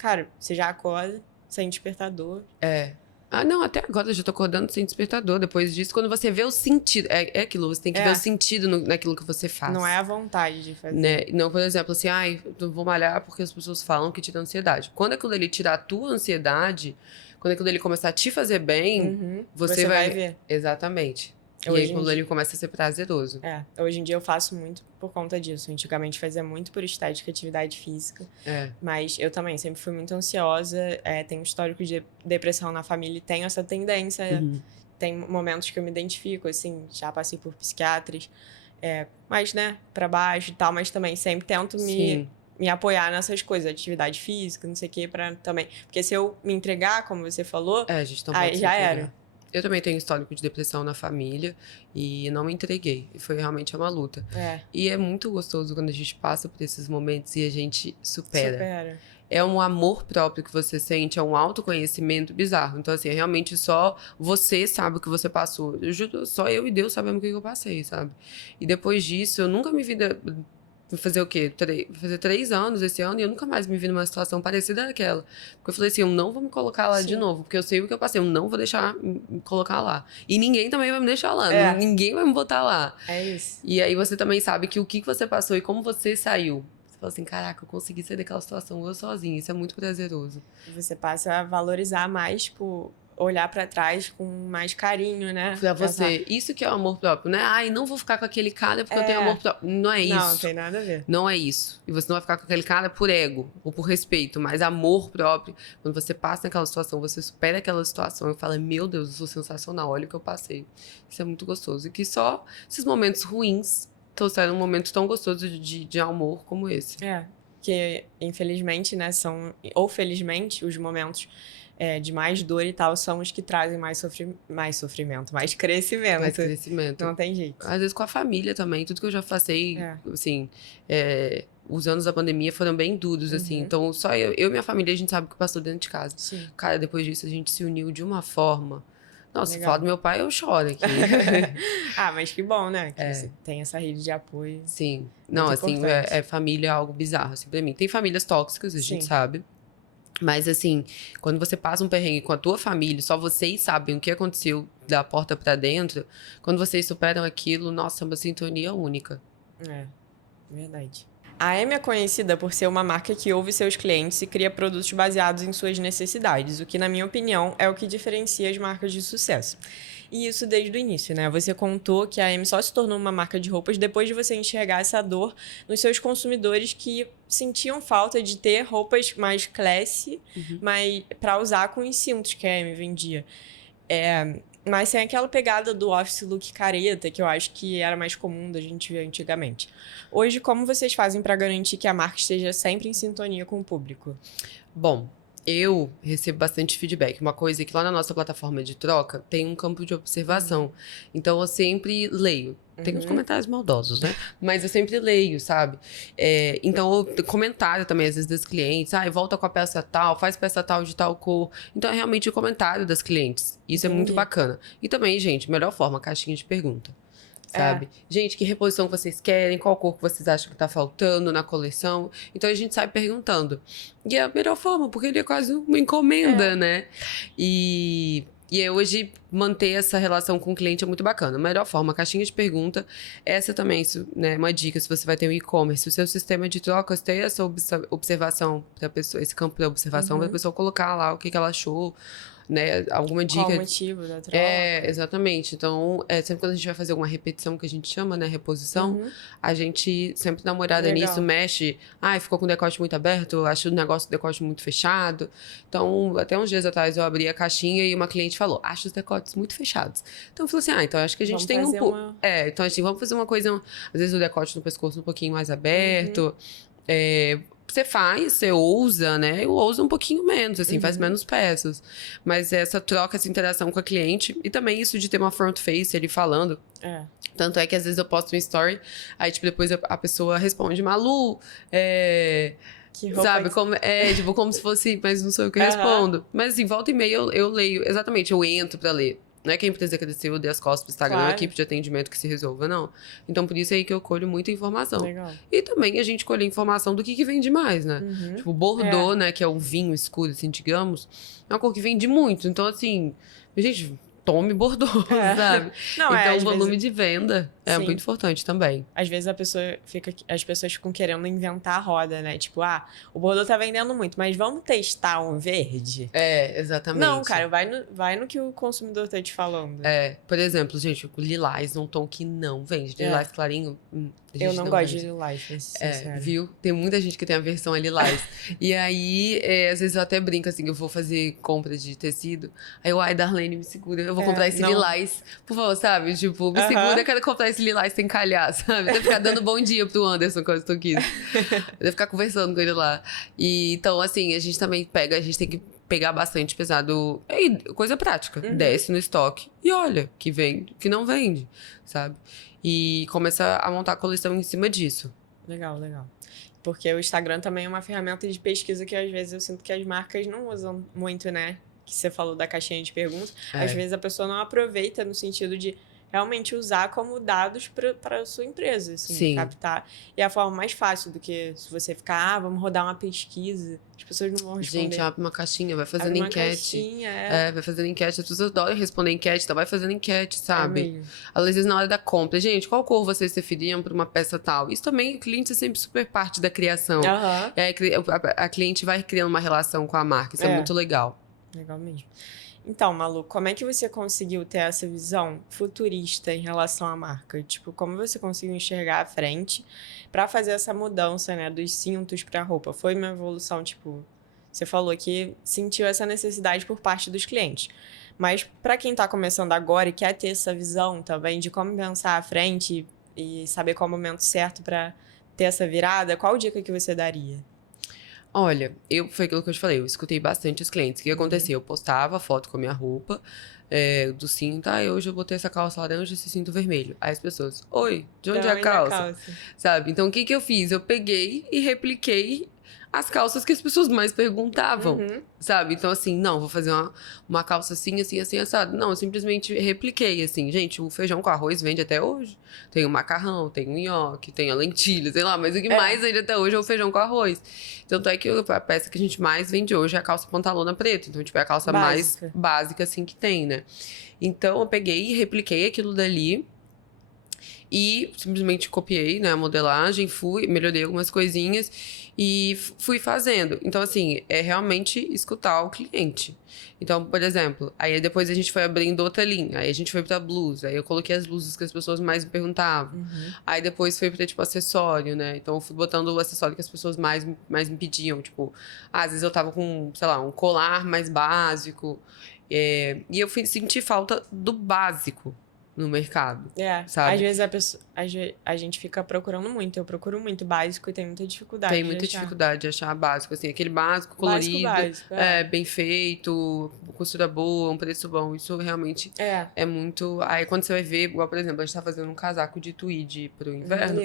cara, você já acorda sem despertador. Não, até agora eu já tô acordando sem despertador. Depois disso, quando você vê o sentido... É aquilo, você tem que ver o sentido naquilo que você faz. Não é a vontade de fazer. Né? Não, por exemplo, assim, eu vou malhar porque as pessoas falam que tira ansiedade. Quando aquilo dali tirar a tua ansiedade, quando aquilo dali começar a te fazer bem, você vai ver. Exatamente. E aí, quando ele começa a ser prazeroso. Hoje em dia eu faço muito por conta disso. Antigamente fazia muito por estética e atividade física. Mas eu também sempre fui muito ansiosa. Tenho um histórico de depressão na família e tenho essa tendência. Tem momentos que eu me identifico, assim, já passei por psiquiatras. Mas, né, pra baixo e tal. Mas também sempre tento me apoiar nessas coisas. Atividade física, não sei o quê, pra também... Porque se eu me entregar, como você falou, a gente não pode já era. Eu também tenho histórico de depressão na família e não me entreguei. Foi realmente uma luta. E é muito gostoso quando a gente passa por esses momentos e a gente supera. É um amor próprio que você sente, é um autoconhecimento bizarro. Então, assim, realmente só você sabe o que você passou. Eu juro, só eu e Deus sabemos o que eu passei, sabe? E depois disso, eu nunca me vi Vou fazer o quê? Vou fazer 3 anos esse ano e eu nunca mais me vi numa situação parecida daquela. Porque eu falei assim, eu não vou me colocar lá de novo, porque eu sei o que eu passei, eu não vou deixar me colocar lá. E ninguém também vai me deixar lá, ninguém vai me botar lá. É isso. E aí você também sabe que o que você passou e como você saiu. Você fala assim, caraca, eu consegui sair daquela situação eu sozinha, isso é muito prazeroso. Você passa a valorizar mais, tipo, olhar pra trás com mais carinho, né? Pra você, isso que é o amor próprio, né? Ai, não vou ficar com aquele cara porque eu tenho amor próprio. Não é isso. Não tem nada a ver. Não é isso. E você não vai ficar com aquele cara por ego ou por respeito, mas amor próprio. Quando você passa naquela situação, você supera aquela situação e fala, meu Deus, eu sou sensacional, olha o que eu passei. Isso é muito gostoso. E que só esses momentos ruins trouxeram um momento tão gostoso de amor como esse. Que infelizmente, né, ou felizmente, os momentos de mais dor e tal são os que trazem mais sofrimento, mais crescimento. Mais crescimento. Não tem jeito. Às vezes com a família também, tudo que eu já passei, assim, os anos da pandemia foram bem duros, assim. Então, só eu e minha família, a gente sabe o que passou dentro de casa. Sim. Cara, depois disso, a gente se uniu de uma forma. Nossa, falar do meu pai, eu choro aqui. Mas que bom, né? Que você tem essa rede de apoio. Sim. Não, assim, família é algo bizarro, assim, pra mim. Tem famílias tóxicas, a gente sabe. Mas, assim, quando você passa um perrengue com a tua família, só vocês sabem o que aconteceu da porta pra dentro, quando vocês superam aquilo, nossa, é uma sintonia única. Verdade. A Amy é conhecida por ser uma marca que ouve seus clientes e cria produtos baseados em suas necessidades, o que, na minha opinião, é o que diferencia as marcas de sucesso. E isso desde o início, né? Você contou que a Amy só se tornou uma marca de roupas depois de você enxergar essa dor nos seus consumidores que sentiam falta de ter roupas mais classy, mas para usar com os cintos que a Amy vendia. Mas sem aquela pegada do office look careta, que eu acho que era mais comum da gente ver antigamente. Hoje, como vocês fazem para garantir que a marca esteja sempre em sintonia com o público? Bom, eu recebo bastante feedback. Uma coisa é que lá na nossa plataforma de troca tem um campo de observação. Então, eu sempre leio. Tem uns comentários maldosos, né? Mas eu sempre leio, sabe? Então, comentário também, às vezes, das clientes. Volta com a peça tal, faz peça tal de tal cor. Então, é realmente o comentário das clientes. Isso é muito bacana. E também, gente, melhor forma, caixinha de pergunta. Sabe? Gente, que reposição que vocês querem? Qual cor que vocês acham que tá faltando na coleção? Então, a gente sai perguntando. E é a melhor forma, porque ele é quase uma encomenda, né? E hoje, manter essa relação com o cliente é muito bacana. A melhor forma, caixinha de pergunta. Essa também, né, uma dica, se você vai ter um e-commerce, o seu sistema de trocas tem essa observação para pessoa, esse campo de observação, para a pessoa colocar lá o que ela achou, né, alguma dica. Qual o motivo da troca? Exatamente. Então, sempre quando a gente vai fazer alguma repetição, que a gente chama, né, reposição, a gente sempre dá uma olhada nisso, mexe. Ficou com o decote muito aberto, acho o negócio do decote muito fechado. Então, até uns dias atrás eu abri a caixinha e uma cliente falou, acho os decotes muito fechados. Então, eu falei assim, então acho que a gente tem um pouco... então assim, vamos fazer uma coisa, às vezes o decote no pescoço um pouquinho mais aberto, você ousa, né? Eu ouso um pouquinho menos, assim, faz menos peças. Mas essa troca, essa interação com a cliente, e também isso de ter uma front face, ele falando. Tanto é que às vezes eu posto um story, aí tipo, depois a pessoa responde, Malu, que roupa sabe, como se fosse, mas não sou eu que respondo. Mas assim, volta e meia eu leio, exatamente, eu entro pra ler. Não é que a empresa cresceu, eu dei as costas pro Instagram, a equipe de atendimento que se resolva, não. Então, por isso é aí que eu colho muita informação. Legal. E também a gente colhe informação do que vende mais, né? Tipo, Bordeaux, né, que é um vinho escuro, assim, digamos, é uma cor que vende muito. Então, assim, gente, tome Bordeaux, sabe? Não, então, o volume vezes... de venda é muito importante também. Às vezes as pessoas ficam querendo inventar a roda, né? Tipo, o Bordeaux tá vendendo muito, mas vamos testar um verde? Exatamente. Não, cara, vai no que o consumidor tá te falando. Por exemplo, gente, o lilás num tom que não vende. Lilás clarinho, eu não gosto de lilás, viu? Tem muita gente que tem a versão a lilás. E aí, às vezes eu até brinco, assim, eu vou fazer compra de tecido. Aí eu, Darlene, me segura, eu vou comprar esse lilás. Por favor, sabe? Tipo, me segura, eu quero comprar esse lilás sem calhar, sabe? Deve ficar dando bom dia pro Anderson, quando eu estou aqui. Deve ficar conversando com ele lá. E, então, assim, a gente também a gente tem que pegar bastante pesado. Coisa prática. Desce no estoque e olha que vende, que não vende, sabe? E começa a montar a coleção em cima disso. Legal. Porque o Instagram também é uma ferramenta de pesquisa que às vezes eu sinto que as marcas não usam muito, né? Que você falou da caixinha de perguntas. Às vezes a pessoa não aproveita no sentido de realmente usar como dados para a sua empresa, assim, Sim. captar. E é a forma mais fácil do que se você ficar, vamos rodar uma pesquisa, as pessoas não vão responder. Gente, abre uma caixinha, vai fazendo Abre uma enquete. caixinha, Vai fazendo enquete. As pessoas adoram responder enquete, então vai fazendo enquete, sabe? mesmo. Às vezes na hora da compra, gente, qual cor vocês preferiam para uma peça tal? Isso também, o cliente é sempre super parte da criação. Aham. A cliente vai criando uma relação com a marca, isso é muito legal. Legal mesmo. Então, Malu, como é que você conseguiu ter essa visão futurista em relação à marca? Tipo, como você conseguiu enxergar à frente para fazer essa mudança, né, dos cintos para roupa? Foi uma evolução, tipo, você falou que sentiu essa necessidade por parte dos clientes. Mas para quem está começando agora e quer ter essa visão também de como pensar à frente e saber qual é o momento certo para ter essa virada, qual dica que você daria? Olha, foi aquilo que eu te falei, eu escutei bastante os clientes. O que acontecia? Eu postava foto com a minha roupa, do cinto. Hoje eu botei essa calça laranja e esse cinto vermelho. Aí as pessoas, oi, de onde é a calça? Sabe? Então, o que eu fiz? Eu peguei e repliquei as calças que as pessoas mais perguntavam, sabe? Então, assim, não, vou fazer uma calça assim, assim, assim, assado. Não, eu simplesmente repliquei, assim. Gente, o feijão com arroz vende até hoje. Tem o macarrão, tem o nhoque, tem a lentilha, sei lá. Mas o que mais vende até hoje é o feijão com arroz. Tanto é que a peça que a gente mais vende hoje é a calça pantalona preta. Então, tipo, é a calça mais básica, assim, que tem, né? Então, eu peguei e repliquei aquilo dali. E simplesmente copiei, né, a modelagem, melhorei algumas coisinhas e fui fazendo. Então, assim, é realmente escutar o cliente. Então, por exemplo, aí depois a gente foi abrindo outra linha, aí a gente foi pra blusa, aí eu coloquei as blusas que as pessoas mais me perguntavam. Aí depois foi pra, tipo, acessório, né? Então, eu fui botando o acessório que as pessoas mais me pediam. Tipo, às vezes eu tava com, sei lá, um colar mais básico. E eu senti falta do básico no mercado, sabe? Às vezes a gente fica procurando muito. Eu procuro muito básico e tenho muita dificuldade. Tem muita dificuldade de achar básico, assim, aquele básico colorido, básico, bem feito, costura boa, um preço bom. Isso realmente é muito. Aí quando você vai ver, igual, por exemplo, a gente tá fazendo um casaco de tweed pro inverno.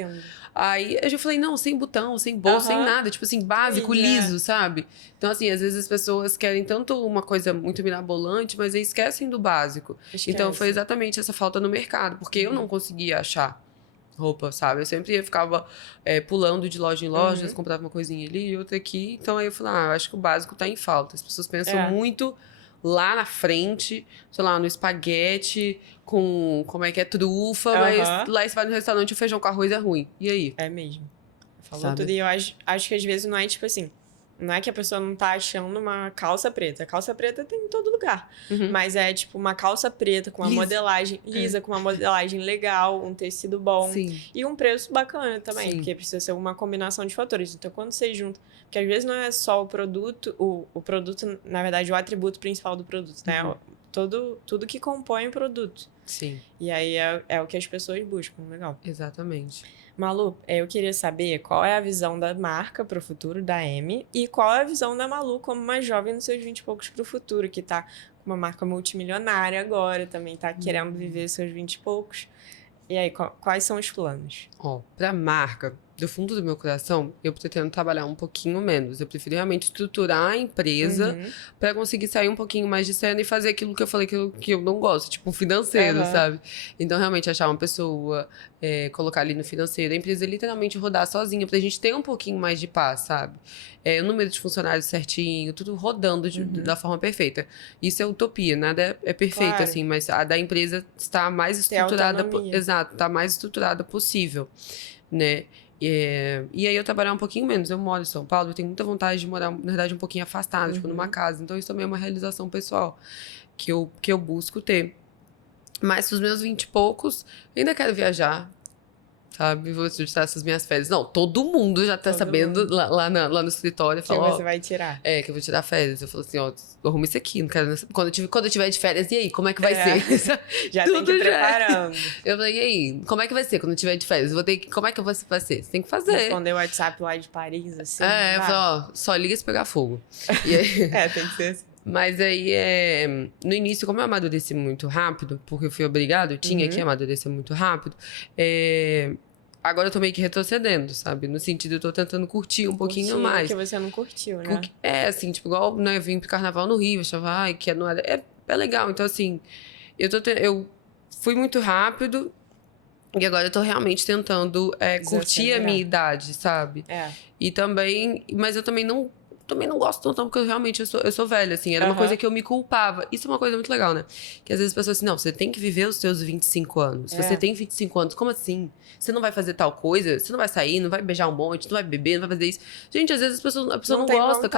Aí eu já falei, não, sem botão, sem bolsa, sem nada, tipo assim, básico, liso, sabe? Então, assim, às vezes as pessoas querem tanto uma coisa muito mirabolante, mas aí esquecem do básico. Então foi exatamente essa falta no mercado, porque eu não conseguia achar roupa, sabe? Eu sempre ficava pulando de loja em loja, comprava uma coisinha ali e outra aqui. Então aí eu falei, eu acho que o básico tá em falta. As pessoas pensam muito lá na frente, sei lá, no espaguete, com como é que é, trufa, mas lá você vai no restaurante, o feijão com arroz é ruim. E aí? É mesmo. Falou tudo. E eu acho que às vezes não é tipo assim, não é que a pessoa não tá achando uma calça preta. A calça preta tem em todo lugar. Mas é tipo uma calça preta com uma modelagem lisa, com uma modelagem legal, um tecido bom. Sim. E um preço bacana também, porque precisa ser uma combinação de fatores. Então, quando você junta... Porque às vezes não é só o produto, o produto, na verdade, o atributo principal do produto, né? Tudo que compõe o produto. Sim. E aí é o que as pessoas buscam. Legal. Exatamente. Malu, eu queria saber qual é a visão da marca para o futuro, da M, e qual é a visão da Malu como uma jovem nos seus 20 e poucos para o futuro, que tá com uma marca multimilionária agora, também tá querendo viver seus 20 e poucos. E aí, quais são os planos? Pra marca, do fundo do meu coração, eu pretendo trabalhar um pouquinho menos. Eu prefiro realmente estruturar a empresa pra conseguir sair um pouquinho mais de cena e fazer aquilo que eu falei que eu não gosto, tipo financeiro, sabe? Então, realmente, achar uma pessoa, colocar ali no financeiro, a empresa literalmente rodar sozinha, pra gente ter um pouquinho mais de paz, sabe? O número de funcionários certinho, tudo rodando da forma perfeita. Isso é utopia, nada é perfeito, assim, mas a da empresa está mais estruturada. Exato, tá mais estruturada possível, né? E aí eu trabalhar um pouquinho menos. Eu moro em São Paulo, eu tenho muita vontade de morar, na verdade, um pouquinho afastada, tipo, numa casa. Então, isso também é uma realização pessoal que eu busco ter. Mas pros meus 20 e poucos, eu ainda quero viajar, sabe? Vou tirar essas minhas férias. Não, todo mundo já tá sabendo lá no escritório. Que você vai tirar. Que eu vou tirar férias. Eu falo assim, arruma isso aqui. Não quero... quando eu tiver de férias, e aí? Como é que vai ser? Já tem que ir preparando. Eu falei, e aí? Como é que vai ser quando eu tiver de férias? Como é que eu vou fazer? Você tem que fazer. Responder o WhatsApp lá de Paris, assim. Eu falo, só liga se pegar fogo. E aí... tem que ser assim. Mas aí, no início, como eu amadureci muito rápido, porque eu fui obrigada, eu tinha que amadurecer muito rápido, agora eu tô meio que retrocedendo, sabe? No sentido, eu tô tentando curtir um pouquinho mais. Que você não curtiu, né? Assim, tipo, igual, né, eu vim pro carnaval no Rio, eu achava, que não era... É legal, então assim, eu fui muito rápido e agora eu tô realmente tentando curtir a minha idade, sabe? E também... Mas eu também não gosto tanto, porque realmente eu sou velha, assim. Era uma coisa que eu me culpava. Isso é uma coisa muito legal, né? Que às vezes as pessoas assim, não, você tem que viver os seus 25 anos. Você tem 25 anos, como assim? Você não vai fazer tal coisa? Você não vai sair, não vai beijar um monte, não vai beber, não vai fazer isso. Gente, às vezes a pessoa não gosta.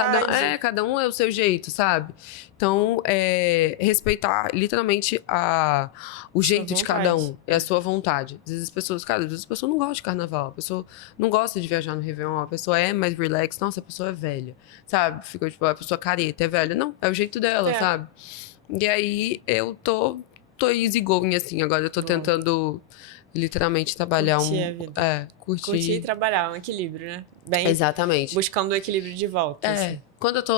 Cada um é o seu jeito, sabe? Então, respeitar literalmente o jeito de cada um. É a sua vontade. Às vezes as pessoas, cara, às vezes a pessoa não gosta de carnaval. A pessoa não gosta de viajar no Réveillon. A pessoa é mais relax. Nossa, a pessoa é velha. Sabe? Ficou tipo, a pessoa careta, é velha. Não, é o jeito dela, sabe? E aí, eu tô easy going, assim. Agora eu tô tentando, literalmente, trabalhar curtir a vida. Curtir e trabalhar, um equilíbrio, né? Exatamente. Buscando o equilíbrio de volta. Assim. Quando eu tô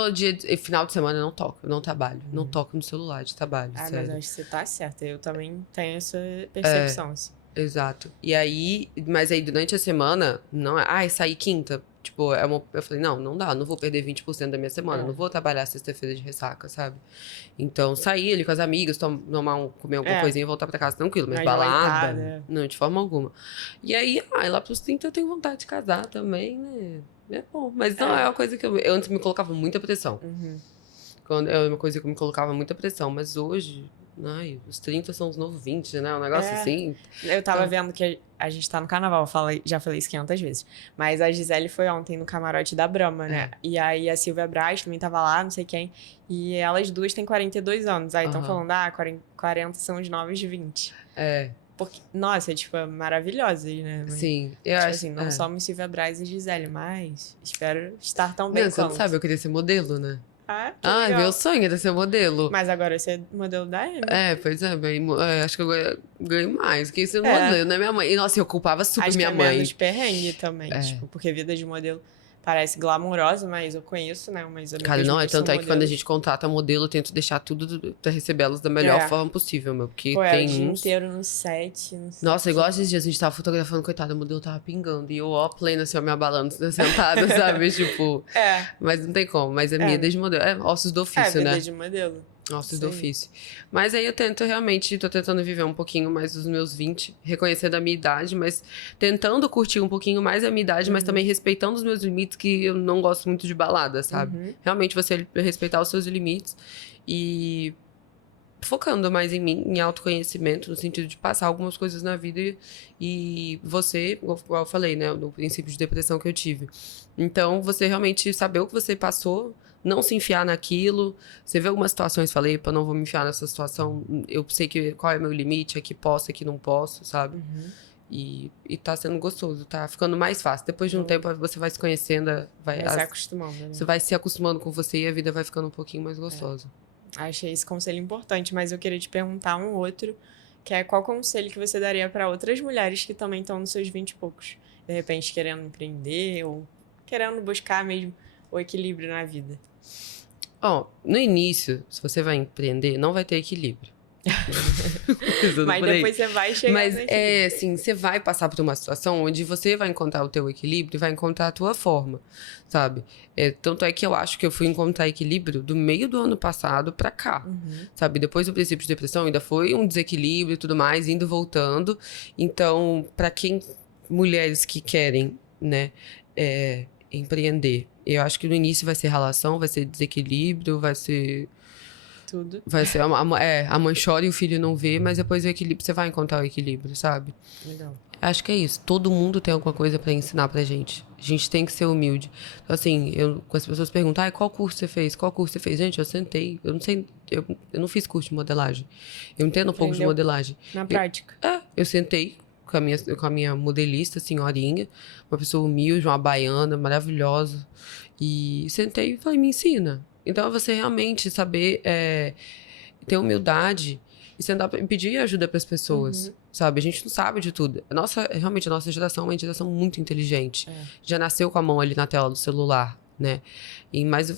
final de semana, eu não toco. Eu não trabalho. Não toco no celular de trabalho, sério. Mas acho que você tá certa. Eu também tenho essa percepção, assim. Exato. E aí, mas aí durante a semana, não é, saí quinta. Tipo, eu falei, não dá, não vou perder 20% da minha semana, não vou trabalhar sexta-feira de ressaca, sabe? Então, sair ali com as amigas, comer alguma coisinha e voltar pra casa tranquilo, mas balada, não, de forma alguma. E aí, lá pros 30 eu tenho vontade de casar também, né? É bom, mas não é uma coisa que eu antes me colocava muita pressão. É uma coisa que me colocava muita pressão, mas hoje... os 30 são os novos 20, né? Um negócio assim. Eu tava vendo que a gente tá no carnaval, já falei isso 500 vezes. Mas a Gisele foi ontem no camarote da Brahma, né? E aí a Silvia Braz também tava lá, não sei quem. E elas duas têm 42 anos. Aí estão falando, 40 são os novos de 20. Porque, nossa, tipo, maravilhosas, né? Mas, sim, eu acho assim, não somos Silvia Braz e Gisele, mas espero estar tão bem quanto. Você não sabe, eu queria ser modelo, né? Legal. Meu sonho era ser modelo. Mas agora você é modelo da M. Pois é, acho que eu ganho mais. Que ser modelo, né? Minha mãe. E, nossa, eu culpava super minha mãe. Acho que é menos perrengue também, tipo, porque vida de modelo parece glamourosa, mas eu conheço, né, umas amigas. Cara, não, tanto é que quando a gente contrata modelo, eu tento deixar tudo pra receber elas da melhor forma possível, meu. Porque tem o dia inteiro no set. Nossa, igual esses dias a gente tava fotografando, coitada, o modelo tava pingando. E eu, plena, assim, me abalando, sentada, sabe? Tipo... Mas não tem como. Mas a minha desde modelo. Ossos do ofício, né? Vida de modelo. Ossos do ofício. Mas aí eu tento realmente, tô tentando viver um pouquinho mais dos meus 20, reconhecendo a minha idade, mas tentando curtir um pouquinho mais a minha idade, mas também respeitando os meus limites, que eu não gosto muito de balada, sabe? Realmente você respeitar os seus limites e focando mais em mim, em autoconhecimento, no sentido de passar algumas coisas na vida e você, igual eu falei, né, no princípio de depressão que eu tive. Então, você realmente saber o que você passou, não se enfiar naquilo. Você vê algumas situações, falei, eu não vou me enfiar nessa situação, eu sei qual é o meu limite, aqui posso, aqui não posso, sabe? E tá sendo gostoso, tá ficando mais fácil. Depois de um tempo, você vai se conhecendo, vai se acostumando, né? Você vai se acostumando com você e a vida vai ficando um pouquinho mais gostosa. Achei esse conselho importante, mas eu queria te perguntar um outro, que é qual conselho que você daria para outras mulheres que também estão nos seus 20 e poucos? De repente querendo empreender ou querendo buscar mesmo o equilíbrio na vida. No início, se você vai empreender, não vai ter equilíbrio. Mas depois você vai chegar. Mas assim, você vai passar por uma situação onde você vai encontrar o teu equilíbrio e vai encontrar a tua forma, sabe? Tanto é que eu acho que eu fui encontrar equilíbrio do meio do ano passado pra cá, sabe? Depois do princípio de depressão ainda foi um desequilíbrio e tudo mais, indo, voltando. Então, pra mulheres que querem, né, empreender, eu acho que no início vai ser relação, vai ser desequilíbrio, vai ser... Tudo. Vai ser a mãe chora e o filho não vê, mas depois o equilíbrio, você vai encontrar o equilíbrio, sabe? Legal. Acho que é isso. Todo mundo tem alguma coisa pra ensinar pra gente. A gente tem que ser humilde. Então, assim, quando as pessoas perguntam, qual curso você fez? Qual curso você fez? Gente, eu sentei. Eu não sei, eu não fiz curso de modelagem. Eu entendo um pouco de modelagem. Na prática. Eu sentei com a minha modelista, senhorinha, uma pessoa humilde, uma baiana, maravilhosa. E sentei e falei, me ensina. Então, é você realmente saber ter humildade e sentar e pedir ajuda para as pessoas, sabe? A gente não sabe de tudo. Realmente, a nossa geração é uma geração muito inteligente. Já nasceu com a mão ali na tela do celular, né? E mais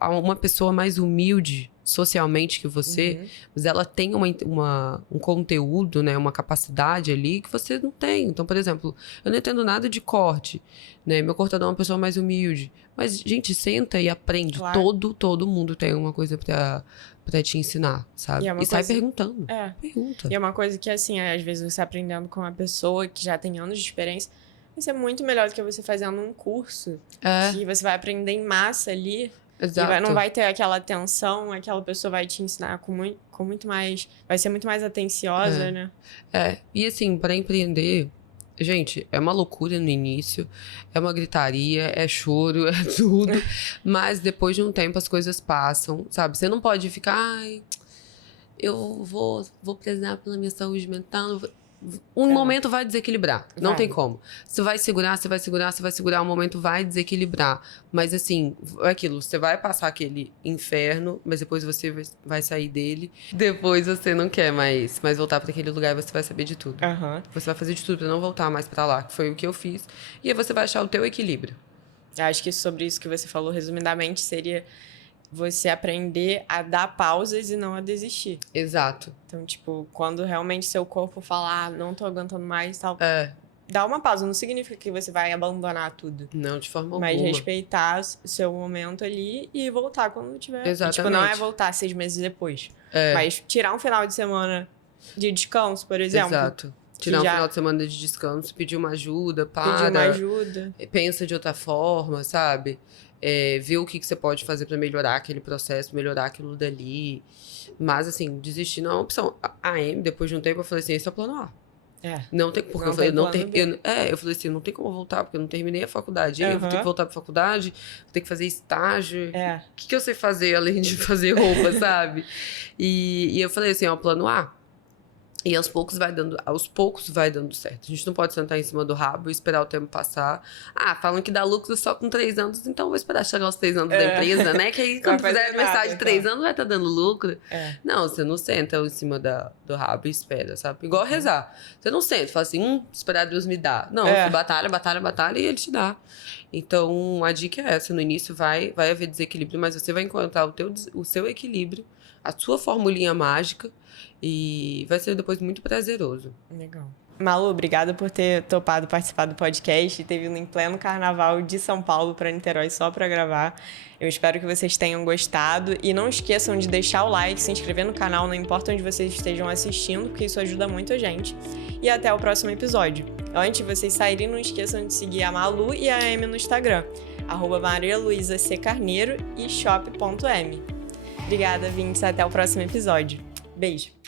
uma pessoa mais humilde socialmente que você, mas ela tem um conteúdo, né? Uma capacidade ali que você não tem. Então, por exemplo, eu não entendo nada de corte, né? Meu cortador é uma pessoa mais humilde. Mas, gente, senta e aprende. Claro. Todo mundo tem alguma coisa pra te ensinar, sabe? E sai perguntando. Pergunta. E é uma coisa que, assim, às vezes você aprendendo com uma pessoa que já tem anos de experiência, vai ser muito melhor do que você fazendo um curso. Que você vai aprender em massa ali. Exato. E não vai ter aquela atenção, aquela pessoa vai te ensinar com muito mais... Vai ser muito mais atenciosa, né? E assim, para empreender... Gente, é uma loucura no início, é uma gritaria, é choro, é tudo. Mas depois de um tempo as coisas passam, sabe? Você não pode ficar... Ai, eu vou prezar pela minha saúde mental... momento vai desequilibrar. Não tem como. Você vai segurar, o momento vai desequilibrar. Mas assim, é aquilo, você vai passar aquele inferno, mas depois você vai sair dele. Depois você não quer mais voltar para aquele lugar, você vai saber de tudo. Você vai fazer de tudo para não voltar mais para lá, que foi o que eu fiz. E aí você vai achar o teu equilíbrio. Eu acho que sobre isso que você falou, resumidamente, seria... você aprender a dar pausas e não a desistir. Exato. Então, tipo, quando realmente seu corpo falar, não tô aguentando mais e tal, dá uma pausa. Não significa que você vai abandonar tudo. Não, de forma alguma. Mas respeitar o seu momento ali e voltar quando tiver. Exatamente. E, tipo, não é voltar 6 meses depois. Mas tirar um final de semana de descanso, por exemplo. Exato. Tirar um final de semana de descanso, pedir uma ajuda, pedir uma ajuda. Pensa de outra forma, sabe? Ver o que você pode fazer pra melhorar aquele processo, melhorar aquilo dali. Mas, assim, desistir não é uma opção. A Amy, depois de um tempo, eu falei assim, esse é o plano A. Não tem, porque eu falei, eu falei assim, não tem como voltar, porque eu não terminei a faculdade. Eu vou ter que voltar pra faculdade, vou ter que fazer estágio. O que eu sei fazer além de fazer roupa, sabe? E eu falei assim, é o plano A. E aos poucos vai dando certo. A gente não pode sentar em cima do rabo e esperar o tempo passar. Falam que dá lucro só com 3 anos, então vou esperar chegar aos 3 anos da empresa, né? Que aí quando fizer aniversário de 3 anos vai estar dando lucro. Não, você não senta em cima do rabo e espera, sabe? Igual rezar. Você não senta, fala assim, esperar Deus me dar. Não, você batalha e ele te dá. Então, a dica é essa. No início vai haver desequilíbrio, mas você vai encontrar o seu equilíbrio, a sua formulinha mágica, e vai ser depois muito prazeroso. Legal. Malu, obrigada por ter topado participar do podcast e ter vindo em pleno carnaval de São Paulo para Niterói só para gravar. Eu espero que vocês tenham gostado e não esqueçam de deixar o like, se inscrever no canal, não importa onde vocês estejam assistindo, porque isso ajuda muito a gente. E até o próximo episódio. Antes de vocês saírem, não esqueçam de seguir a Malu e a Amy no Instagram, @marialuisaCcarneiro e shop.m. Obrigada, Vintes. Até o próximo episódio. Beijo!